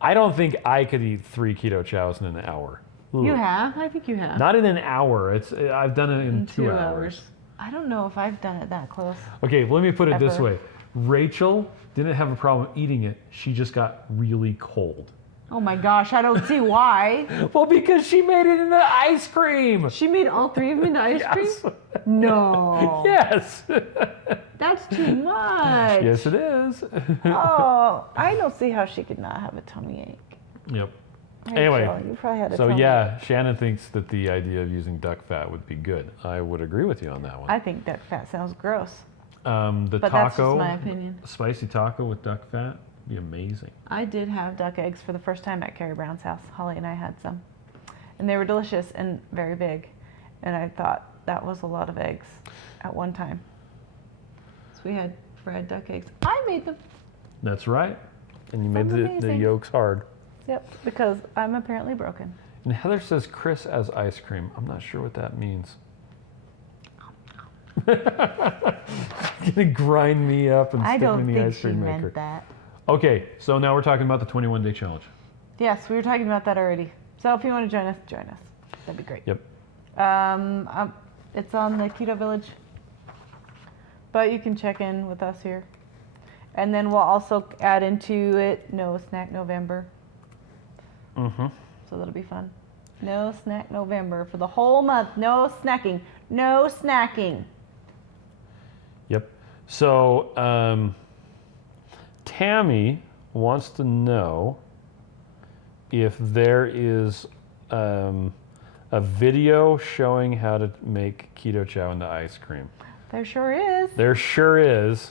I don't think I could eat 3 keto chows in an hour. You Ugh. have? I think you have. Not in an hour. I've done it in 2 hours. I don't know if I've done it that close. Okay, let me put it this Ever. way. Rachel didn't have a problem eating it. She just got really cold. Oh my gosh, I don't see why. Well, because she made it into ice cream. She made all 3 of them into ice Yes. cream? No. Yes. That's too much. Yes, it is. Oh, I don't see how she could not have a tummy ache. Yep. Rachel, Anyway, you probably had a so tummy yeah, Shannon thinks that the idea of using duck fat would be good. I would agree with you on that one. I think duck fat sounds gross. The But that's just taco, my opinion. spicy taco with duck fat, be amazing. I did have duck eggs for the first time at Carrie Brown's house. Holly and I had some. And they were delicious and very big. And I thought that was a lot of eggs at one time. So we had fried duck eggs. I made them. That's right. And you made Sounds the amazing. yolks hard. Yep, because I'm apparently broken. And Heather says Chris as ice cream. I'm not sure what that means. Gonna grind me up and I stick me don't in the think ice she cream maker. meant that. Okay, so now we're talking about the 21-day challenge. Yes, we were talking about that already. So if you want to join us, join us. That'd be great. Yep. It's on the Keto Village, but you can check in with us here. And then we'll also add into it No Snack November. Mm-hmm. So that'll be fun. No Snack November for the whole month. No snacking. No snacking. Yep. So Tammy wants to know if there is a video showing how to make keto chow into ice cream. There sure is. There sure is.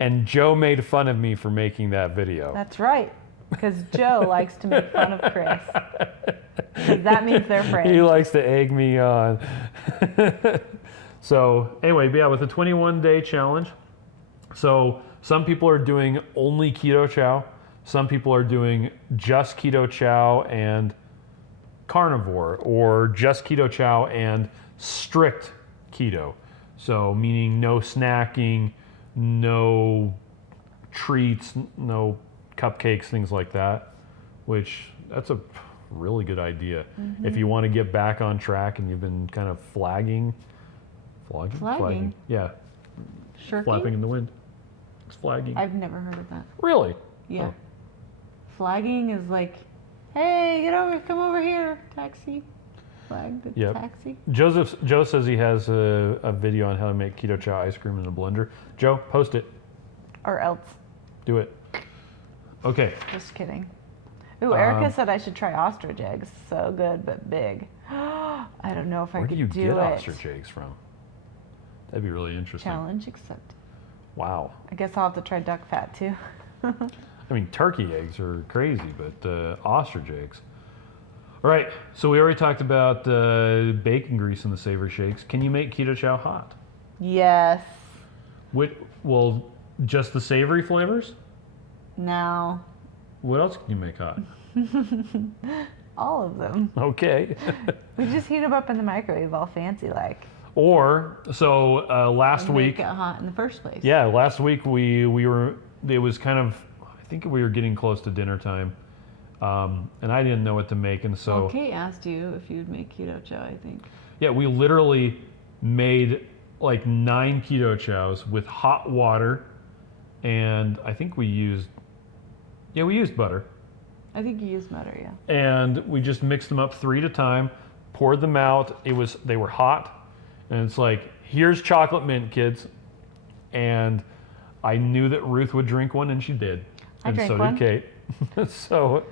And Joe made fun of me for making that video. That's right. Because Joe likes to make fun of Chris. Because that means they're friends. He likes to egg me on. So anyway, yeah, with the 21-day challenge. So some people are doing only keto chow. Some people are doing just keto chow and carnivore, or just keto chow and strict keto. So meaning no snacking, no treats, no cupcakes, things like that, which that's a really good idea. Mm-hmm. If you want to get back on track and you've been kind of flagging. Yeah, Shirking? flapping in the wind. It's flagging. I've never heard of that. Really? Yeah. Oh. Flagging is like, hey, come over here, taxi. Flag the Yep. taxi. Joe says he has a video on how to make keto chow ice cream in a blender. Joe, post it. Or else. Do it. Okay. Just kidding. Ooh, Erica said I should try ostrich eggs. So good, but big. I don't know if I Where could do you do get it. ostrich eggs from? That'd be really interesting. Challenge accepted. Wow. I guess I'll have to try duck fat too. I mean, turkey eggs are crazy, but ostrich eggs. All right, so we already talked about bacon grease in the savory shakes. Can you make keto chow hot? Yes. Well, just the savory flavors? No. What else can you make hot? All of them. Okay. We just heat them up in the microwave all fancy like. Or, so last And week, make it hot in the first place. yeah, last week we were, it was kind of, I think we were getting close to dinner time, and I didn't know what to make, and so. Well, Kate asked you if you'd make keto chow, I think. Yeah, we literally made like 9 keto chows with hot water and I think we used butter. I think you use butter, yeah. And we just mixed them up 3 at a time, poured them out. They were hot, and it's like, here's chocolate mint, kids. And I knew that Ruth would drink one, and she did. I and drank so one. did Kate. So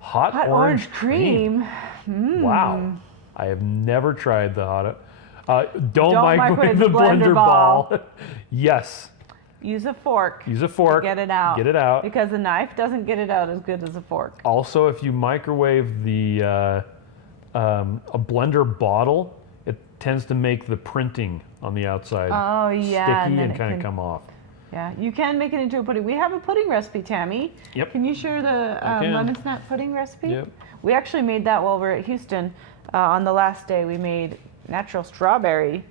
hot orange cream. Wow. I have never tried the hot. Don't microwave microwave the the blender blender ball. Yes. Use a fork. Use a fork. To get it out. Get it out. Because a knife doesn't get it out as good as a fork. Also, if you microwave the a blender bottle, it tends to make the printing on the outside sticky and kind of come off. Yeah, you can make it into a pudding. We have a pudding recipe, Tammy. Yep. Can you share the lemon snap pudding recipe? Yep. We actually made that while we were at Houston. On the last day, we made natural strawberry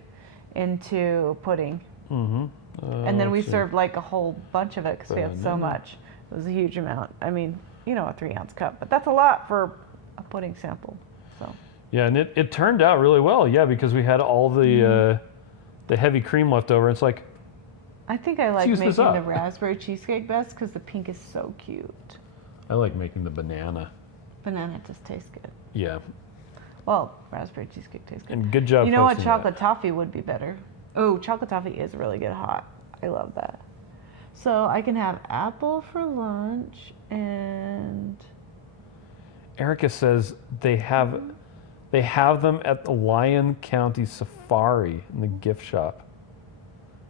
into pudding. Mm-hmm. And then we served like a whole bunch of it because we had so much. It was a huge amount. I mean, a 3-ounce cup, but that's a lot for a pudding sample. So. Yeah, and it turned out really well. Yeah, because we had all the heavy cream left over. It's like, I think I like making the raspberry cheesecake best because the pink is so cute. I like making the banana. Banana just tastes good. Yeah. Well, raspberry cheesecake tastes good. And good job. You know what? Chocolate toffee would be better. Oh, chocolate toffee is really good hot. I love that. So I can have apple for lunch, and Erica says they have them at the Lyon County Safari in the gift shop.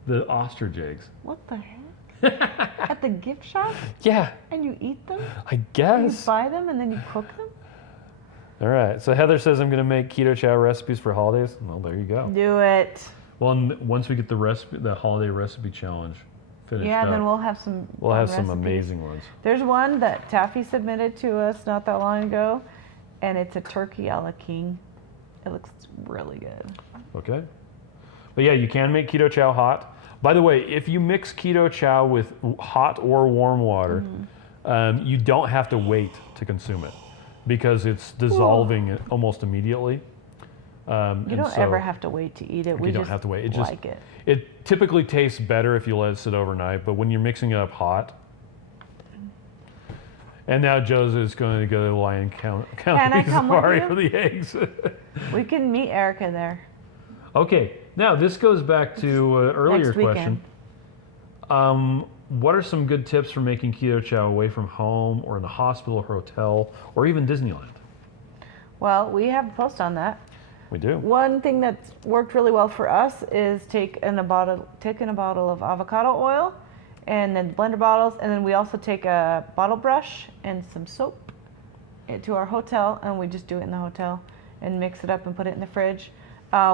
The ostrich eggs. What the heck? At the gift shop? Yeah. And you eat them? I guess. You buy them and then you cook them? All right. So Heather says I'm going to make Keto Chow recipes for holidays. Well, there you go. Do it. Well, and once we get the holiday recipe challenge finished yeah, up, then we'll have some. We'll have some recipes. amazing ones. There's one that Taffy submitted to us not that long ago, and it's a turkey a la king. It looks really good. Okay. But yeah, you can make Keto Chow hot. By the way, if you mix Keto Chow with hot or warm water, you don't have to wait to consume it because it's dissolving almost immediately. You don't ever have to wait to eat it. We don't have to wait. It. It typically tastes better if you let it sit overnight, but when you're mixing it up hot. And now Jose's going to go to the Lyon County Safari for the eggs. We can meet Erica there. Okay, now this goes back to earlier question. What are some good tips for making Keto Chow away from home or in the hospital or hotel or even Disneyland? Well, we have a post on that. We do. One thing that's worked really well for us is taking a bottle of avocado oil and then blender bottles, and then we also take a bottle brush and some soap to our hotel, and we just do it in the hotel and mix it up and put it in the fridge.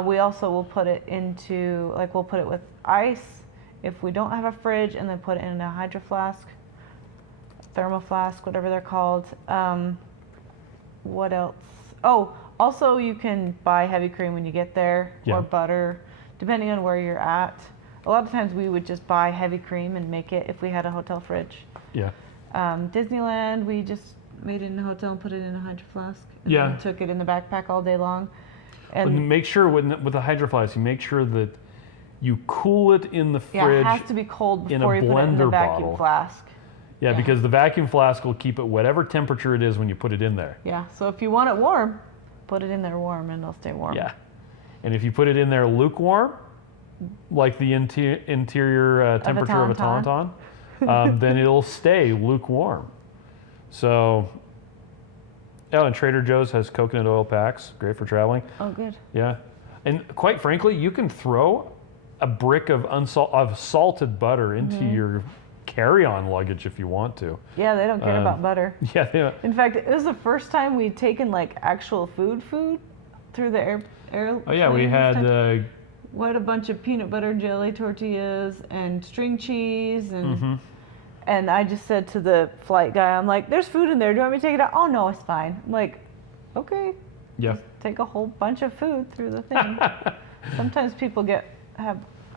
We also will put it into, we'll put it with ice if we don't have a fridge, and then put it in a hydro flask, thermal flask, whatever they're called. What else? Oh, also you can buy heavy cream when you get there, or butter, depending on where you're at. A lot of times we would just buy heavy cream and make it if we had a hotel fridge. Yeah. Disneyland, we just made it in a hotel and put it in a hydro flask. And then took it in the backpack all day long. And make sure with the hydro flask, you make sure that you cool it in the fridge. Yeah, it has to be cold before you put it in the vacuum flask. Yeah, because the vacuum flask will keep it whatever temperature it is when you put it in there. Yeah, so if you want it warm, put it in there warm and it'll stay warm. Yeah. And if you put it in there lukewarm, like the interior temperature of a Tauntaun, then it'll stay lukewarm. So, and Trader Joe's has coconut oil packs, great for traveling. Oh, good. Yeah. And quite frankly, you can throw a brick of salted butter into your carry-on luggage if you want to. Yeah, they don't care about butter. Yeah. In fact, it was the first time we'd taken actual food through the air. Oh yeah, we had. We had a bunch of peanut butter jelly tortillas and string cheese and I just said to the flight guy, I'm like, there's food in there. Do you want me to take it out? Oh no, it's fine. I'm like, okay. Yeah. Just take a whole bunch of food through the thing. Sometimes people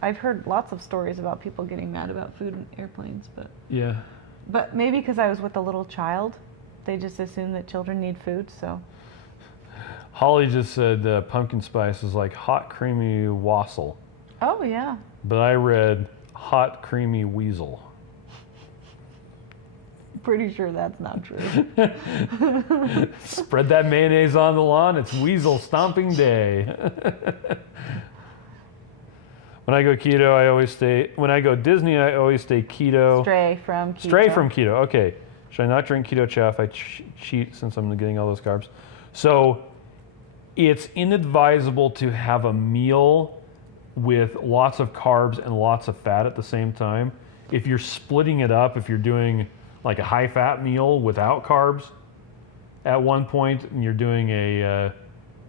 I've heard lots of stories about people getting mad about food in airplanes, but yeah. But maybe because I was with a little child, they just assume that children need food, so. Holly just said pumpkin spice is like hot creamy wassail. Oh yeah. But I read hot creamy weasel. pretty sure that's not true. Spread that mayonnaise on the lawn. It's weasel stomping day. When I go keto, I always stay. When I go Disney, I always stay keto. Stray from keto. Stray from keto. Okay. Should I not drink Keto Chow if I cheat since I'm getting all those carbs? So it's inadvisable to have a meal with lots of carbs and lots of fat at the same time. If you're splitting it up, if you're doing like a high fat meal without carbs at one point and you're doing a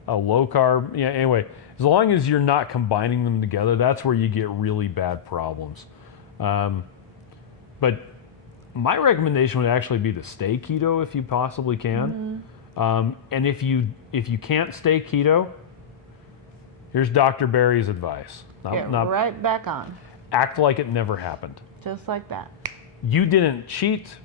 low carb, yeah, anyway, as long as you're not combining them together, that's where you get really bad problems. But my recommendation would actually be to stay keto if you possibly can. And if you can't stay keto, here's Dr. Barry's advice. Get right back on. Act like it never happened. Just like that. You didn't cheat.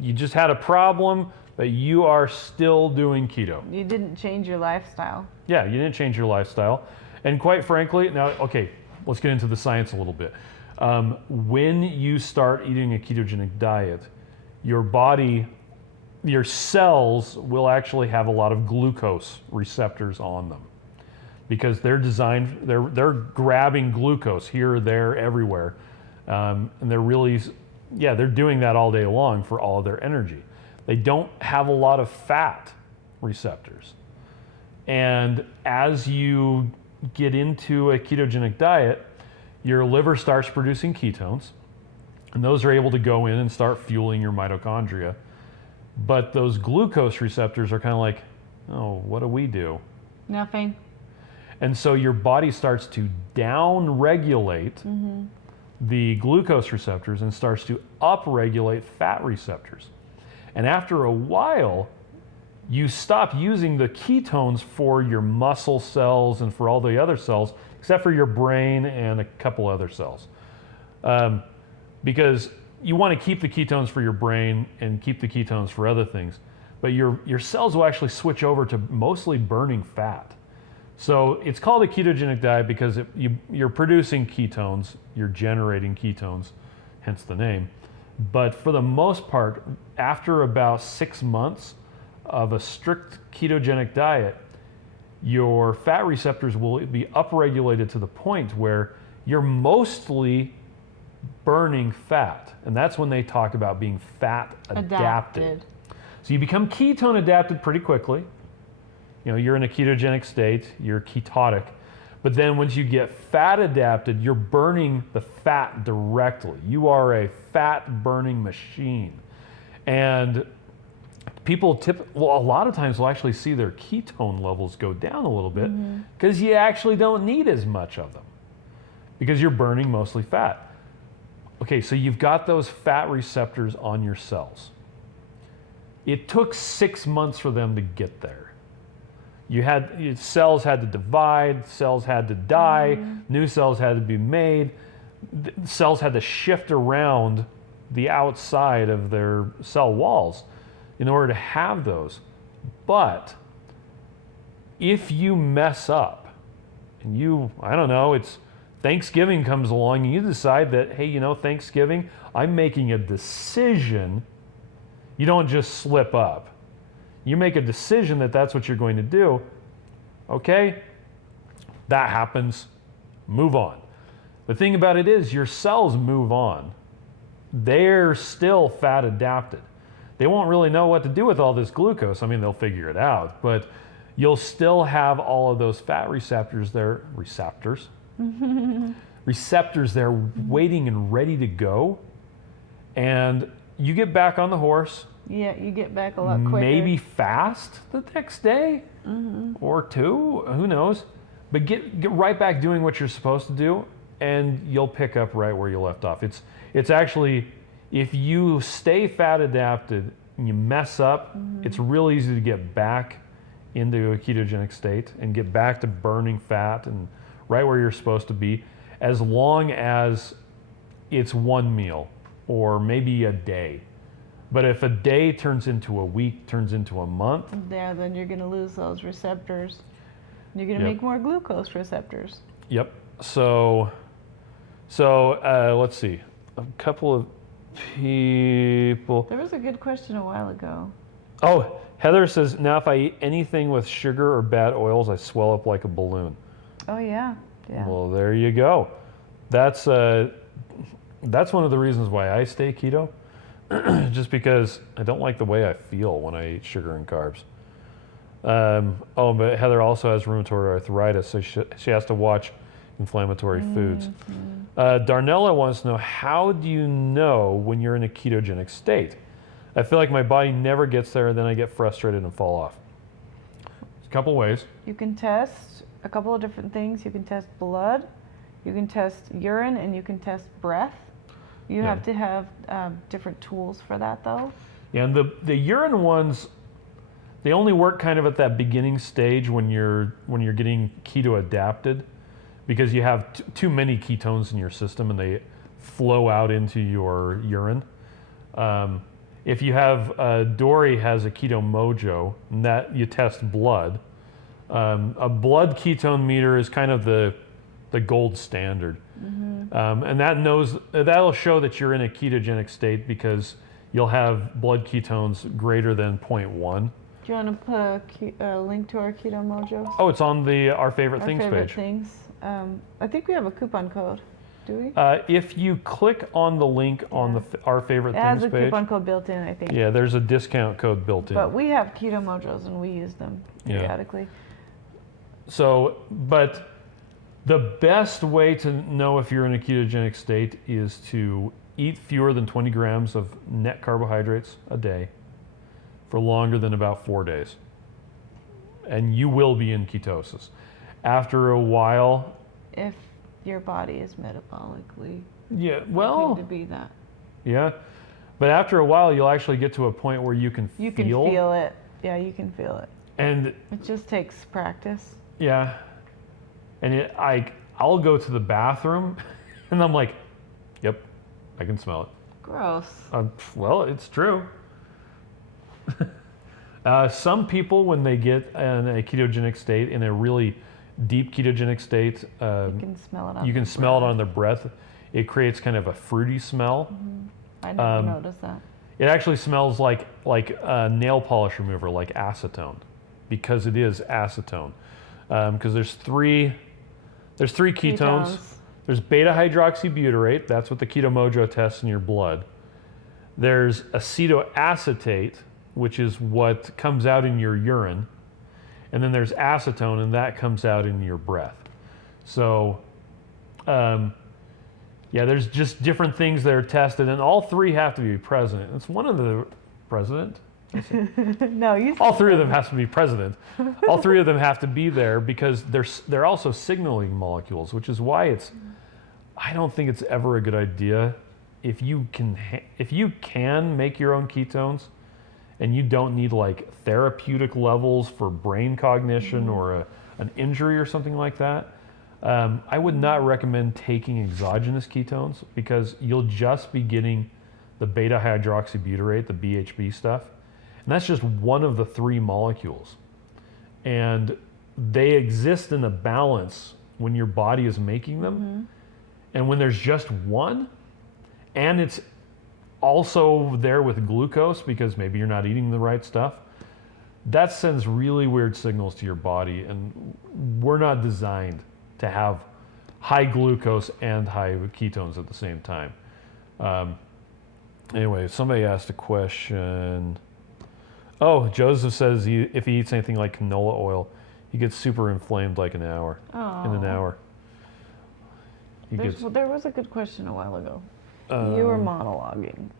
You just had a problem, but you are still doing keto. You didn't change your lifestyle. Yeah, you didn't change your lifestyle. And quite frankly, now, okay, let's get into the science a little bit. When you start eating a ketogenic diet, your body, your cells will actually have a lot of glucose receptors on them because they're designed, they're grabbing glucose here, there, everywhere. And they're really, yeah, they're doing that all day long for all of their energy. They don't have a lot of fat receptors. And as you get into a ketogenic diet, your liver starts producing ketones, and those are able to go in and start fueling your mitochondria. But those glucose receptors are kind of like, oh, what do we do? Nothing. And so your body starts to down-regulate the glucose receptors and starts to up-regulate fat receptors. And after a while, you stop using the ketones for your muscle cells and for all the other cells, except for your brain and a couple other cells. Because you want to keep the ketones for your brain and keep the ketones for other things. But your cells will actually switch over to mostly burning fat. So it's called a ketogenic diet because you're producing ketones, you're generating ketones, hence the name. But for the most part, after about 6 months of a strict ketogenic diet, your fat receptors will be upregulated to the point where you're mostly burning fat. And that's when they talk about being fat adapted. So you become ketone adapted pretty quickly. You know, you're in a ketogenic state, you're ketotic. But then once you get fat adapted, you're burning the fat directly. You are a fat burning machine. And people a lot of times will actually see their ketone levels go down a little bit because you actually don't need as much of them because you're burning mostly fat. Okay, so you've got those fat receptors on your cells. It took 6 months for them to get there. Your cells had to divide, cells had to die, new cells had to be made, cells had to shift around the outside of their cell walls in order to have those. But if you mess up and I don't know, it's Thanksgiving comes along and you decide that, hey, you know, Thanksgiving, I'm making a decision. You don't just slip up. You make a decision that that's what you're going to do. Okay, that happens, move on. The thing about it is your cells move on. They're still fat adapted. They won't really know what to do with all this glucose. I mean, they'll figure it out, but you'll still have all of those fat receptors there, receptors there waiting and ready to go. And you get back on the horse. Yeah, you get back a lot quicker. Maybe fast the next day or two, who knows. But get right back doing what you're supposed to do, and you'll pick up right where you left off. It's actually, if you stay fat adapted and you mess up, it's real easy to get back into a ketogenic state and get back to burning fat and right where you're supposed to be, as long as it's one meal or maybe a day. But if a day turns into a week, turns into a month, yeah, then you're going to lose those receptors. You're going to make more glucose receptors. Yep. So let's see. A couple of people. There was a good question a while ago. Oh, Heather says, now if I eat anything with sugar or bad oils, I swell up like a balloon. Oh, yeah. Yeah. Well, there you go. That's one of the reasons why I stay keto, just because I don't like the way I feel when I eat sugar and carbs. But Heather also has rheumatoid arthritis, so she has to watch inflammatory foods. Darnella wants to know, how do you know when you're in a ketogenic state? I feel like my body never gets there, and then I get frustrated and fall off. There's a couple ways. You can test a couple of different things. You can test blood, you can test urine, and you can test breath. You have to have different tools for that, though. Yeah, and the urine ones, they only work kind of at that beginning stage when you're getting keto adapted, because you have too many ketones in your system and they flow out into your urine. If you have, Dory has a Keto Mojo, and that you test blood. A blood ketone meter is kind of the gold standard. And that'll show that you're in a ketogenic state, because you'll have blood ketones greater than 0.1. Do you want to put a link to our Keto Mojo? Oh, it's on our favorite things page. I think we have a coupon code. Do we? If you click on the link on our favorite things page, it has a coupon code built in, I think. Yeah, there's a discount code built in. But we have Keto Mojos and we use them periodically. So, but the best way to know if you're in a ketogenic state is to eat fewer than 20 grams of net carbohydrates a day for longer than about 4 days. And you will be in ketosis. After a while, if your body is metabolically well, to be that. Yeah. But after a while, you'll actually get to a point where you can feel it. Yeah, you can feel it. And it just takes practice. Yeah. And I'll go to the bathroom and I'm like, yep, I can smell it. Gross. Well, it's true. Some people, when they get in a ketogenic state, in a really deep ketogenic state, you can smell it. You can smell it on their breath. It creates kind of a fruity smell. I never noticed that. It actually smells like a nail polish remover, like acetone, because it is acetone. Because there's three ketones. There's beta hydroxybutyrate. That's what the Keto Mojo tests in your blood. There's acetoacetate, which is what comes out in your urine. And then there's acetone, and that comes out in your breath. So, there's just different things that are tested, and all three have to be present. It's one of the president. No, all three of them has to be present. All three of them have to be there, because they're also signaling molecules, which is why I don't think it's ever a good idea if you can make your own ketones, and you don't need like therapeutic levels for brain cognition or an injury or something like that. I would not recommend taking exogenous ketones, because you'll just be getting the beta hydroxybutyrate, the BHB stuff. And that's just one of the three molecules. And they exist in a balance when your body is making them. And when there's just one, and it's also there with glucose, because maybe you're not eating the right stuff, that sends really weird signals to your body. And we're not designed to have high glucose and high ketones at the same time. Anyway, somebody asked a question. Oh, Joseph says if he eats anything like canola oil, he gets super inflamed like in an hour. There was a good question a while ago. You were monologuing.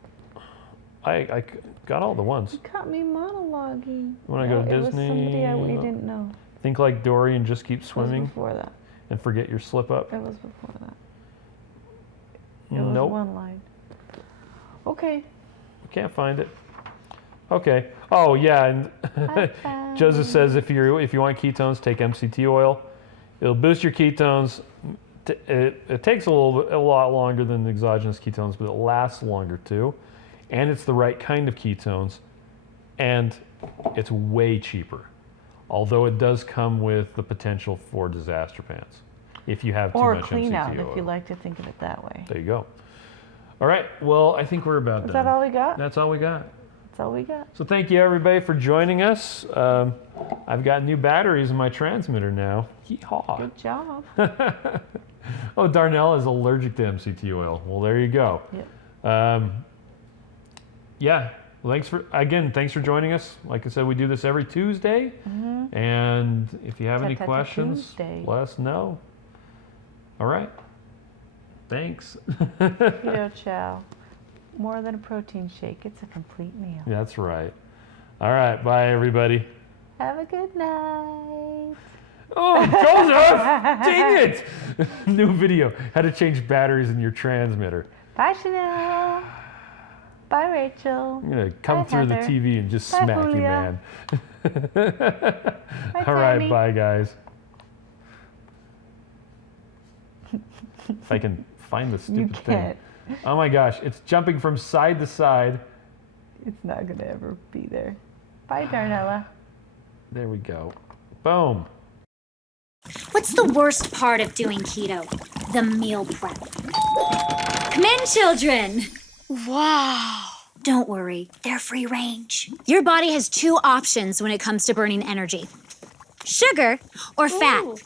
I got all the ones. You caught me monologuing. When I go to Disney, it was somebody we didn't know. Think like Dory and just keep swimming. It was before that. And forget your slip up. It was before that. It was one line. Okay. We can't find it. Okay. Oh yeah, and Joseph says if you want ketones, take MCT oil. It'll boost your ketones. It takes a lot longer than the exogenous ketones, but it lasts longer too. And it's the right kind of ketones, and it's way cheaper. Although it does come with the potential for disaster pants if you have too much MCT oil. Or clean out, if you like to think of it that way. There you go. All right. Well, I think we're about Is done. that all we got? That's all we got. That's all we got. So thank you everybody for joining us. I've got new batteries in my transmitter now. Yeehaw. Good job. Oh, Darnell is allergic to MCT oil. Well, there you go. Yep. Yeah. Thanks for joining us. Like I said, we do this every Tuesday. Mm-hmm. And if you have any questions, Tuesday. let us know. All right. Thanks. Keto Chow. More than a protein shake. It's a complete meal. That's right. All right. Bye, everybody. Have a good night. Oh, Joseph! Dang it! New video. How to change batteries in your transmitter. Bye, Chanel. Bye, Rachel. I'm going to come through the Heather. TV and just Bye, smack you, Julia. man. Bye, All right. Tammy. Bye, guys. If I can find the You stupid thing. can't. Oh my gosh, it's jumping from side to side. It's not going to ever be there. Bye, Darnella. There we go. Boom. What's the worst part of doing keto? The meal prep. Come in, children. Wow. Don't worry, they're free range. Your body has two options when it comes to burning energy: sugar or fat. Ooh.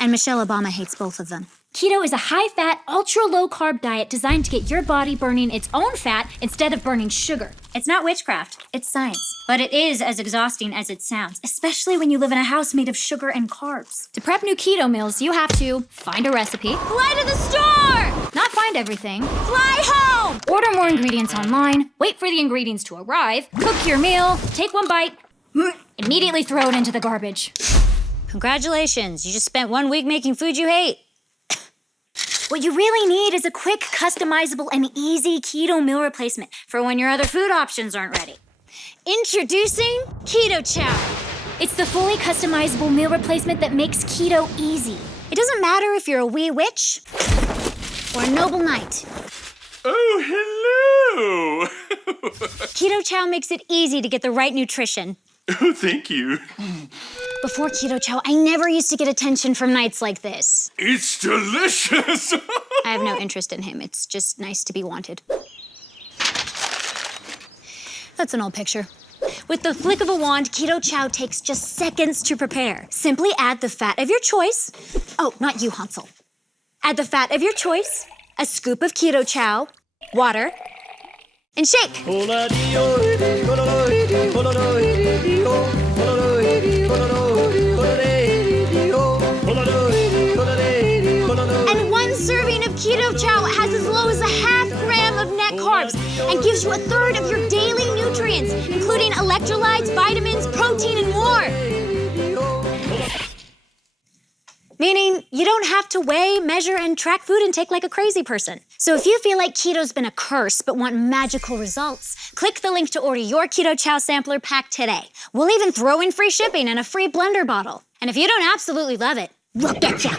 And Michelle Obama hates both of them. Keto is a high-fat, ultra-low-carb diet designed to get your body burning its own fat instead of burning sugar. It's not witchcraft, it's science. But it is as exhausting as it sounds, especially when you live in a house made of sugar and carbs. To prep new keto meals, you have to find a recipe, fly to the store, not find everything, fly home, order more ingredients online, wait for the ingredients to arrive, cook your meal, take one bite, immediately throw it into the garbage. Congratulations, you just spent 1 week making food you hate. What you really need is a quick, customizable, and easy keto meal replacement for when your other food options aren't ready. Introducing Keto Chow. It's the fully customizable meal replacement that makes keto easy. It doesn't matter if you're a wee witch or a noble knight. Oh, hello! Keto Chow makes it easy to get the right nutrition. Oh, thank you. Before Keto Chow, I never used to get attention from nights like this. It's delicious! I have no interest in him. It's just nice to be wanted. That's an old picture. With the flick of a wand, Keto Chow takes just seconds to prepare. Simply add the fat of your choice. Oh, not you, Hansel. Add the fat of your choice, a scoop of Keto Chow, water, and shake. And 1 serving of Keto Chow has as low as a half gram of net carbs and gives you a third of your daily nutrients, including electrolytes, vitamins, protein, and more. Meaning you don't have to weigh, measure, and track food intake like a crazy person. So if you feel like keto's been a curse but want magical results, click the link to order your Keto Chow sampler pack today. We'll even throw in free shipping and a free blender bottle. And if you don't absolutely love it, we'll get ya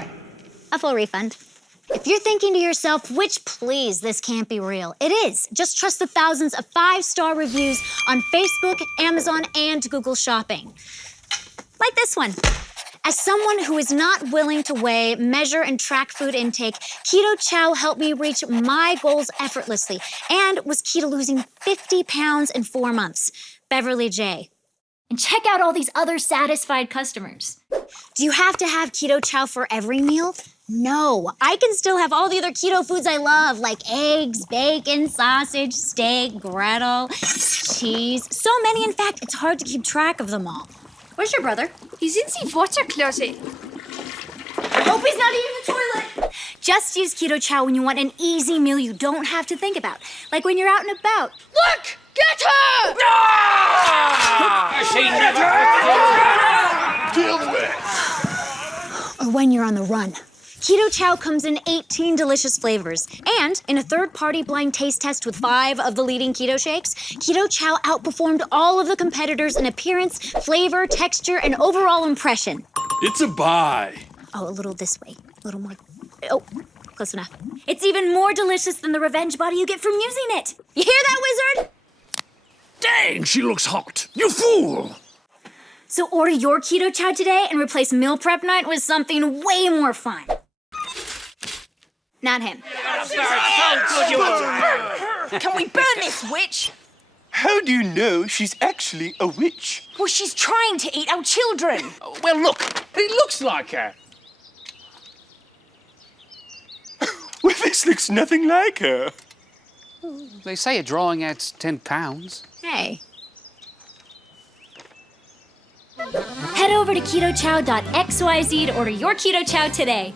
a full refund. If you're thinking to yourself, which please, this can't be real, it is. Just trust the thousands of 5-star reviews on Facebook, Amazon, and Google Shopping. Like this one. As someone who is not willing to weigh, measure, and track food intake, Keto Chow helped me reach my goals effortlessly and was key to losing 50 pounds in 4 months. Beverly J. And check out all these other satisfied customers. Do you have to have Keto Chow for every meal? No, I can still have all the other keto foods I love, like eggs, bacon, sausage, steak, griddle, cheese. So many, in fact, it's hard to keep track of them all. Where's your brother? He's in the water closet. Hope he's not eating the toilet. Just use Keto Chow when you want an easy meal you don't have to think about, like when you're out and about. Look! Get her! Deal with it! Or when you're on the run. Keto Chow comes in 18 delicious flavors. And in a third-party blind taste test with 5 of the leading keto shakes, Keto Chow outperformed all of the competitors in appearance, flavor, texture, and overall impression. It's a buy. Oh, a little this way. A little more. Oh, close enough. It's even more delicious than the revenge body you get from using it. You hear that, wizard? Dang, she looks hot. You fool! So order your Keto Chow today and replace meal prep night with something way more fun. not him. Can we burn this witch? How do you know she's actually a witch? Well, she's trying to eat our children. Well, look, it looks like her. Well, this looks nothing like her. They say a drawing adds 10 pounds. Hey. Head over to ketochow.xyz to order your Keto Chow today.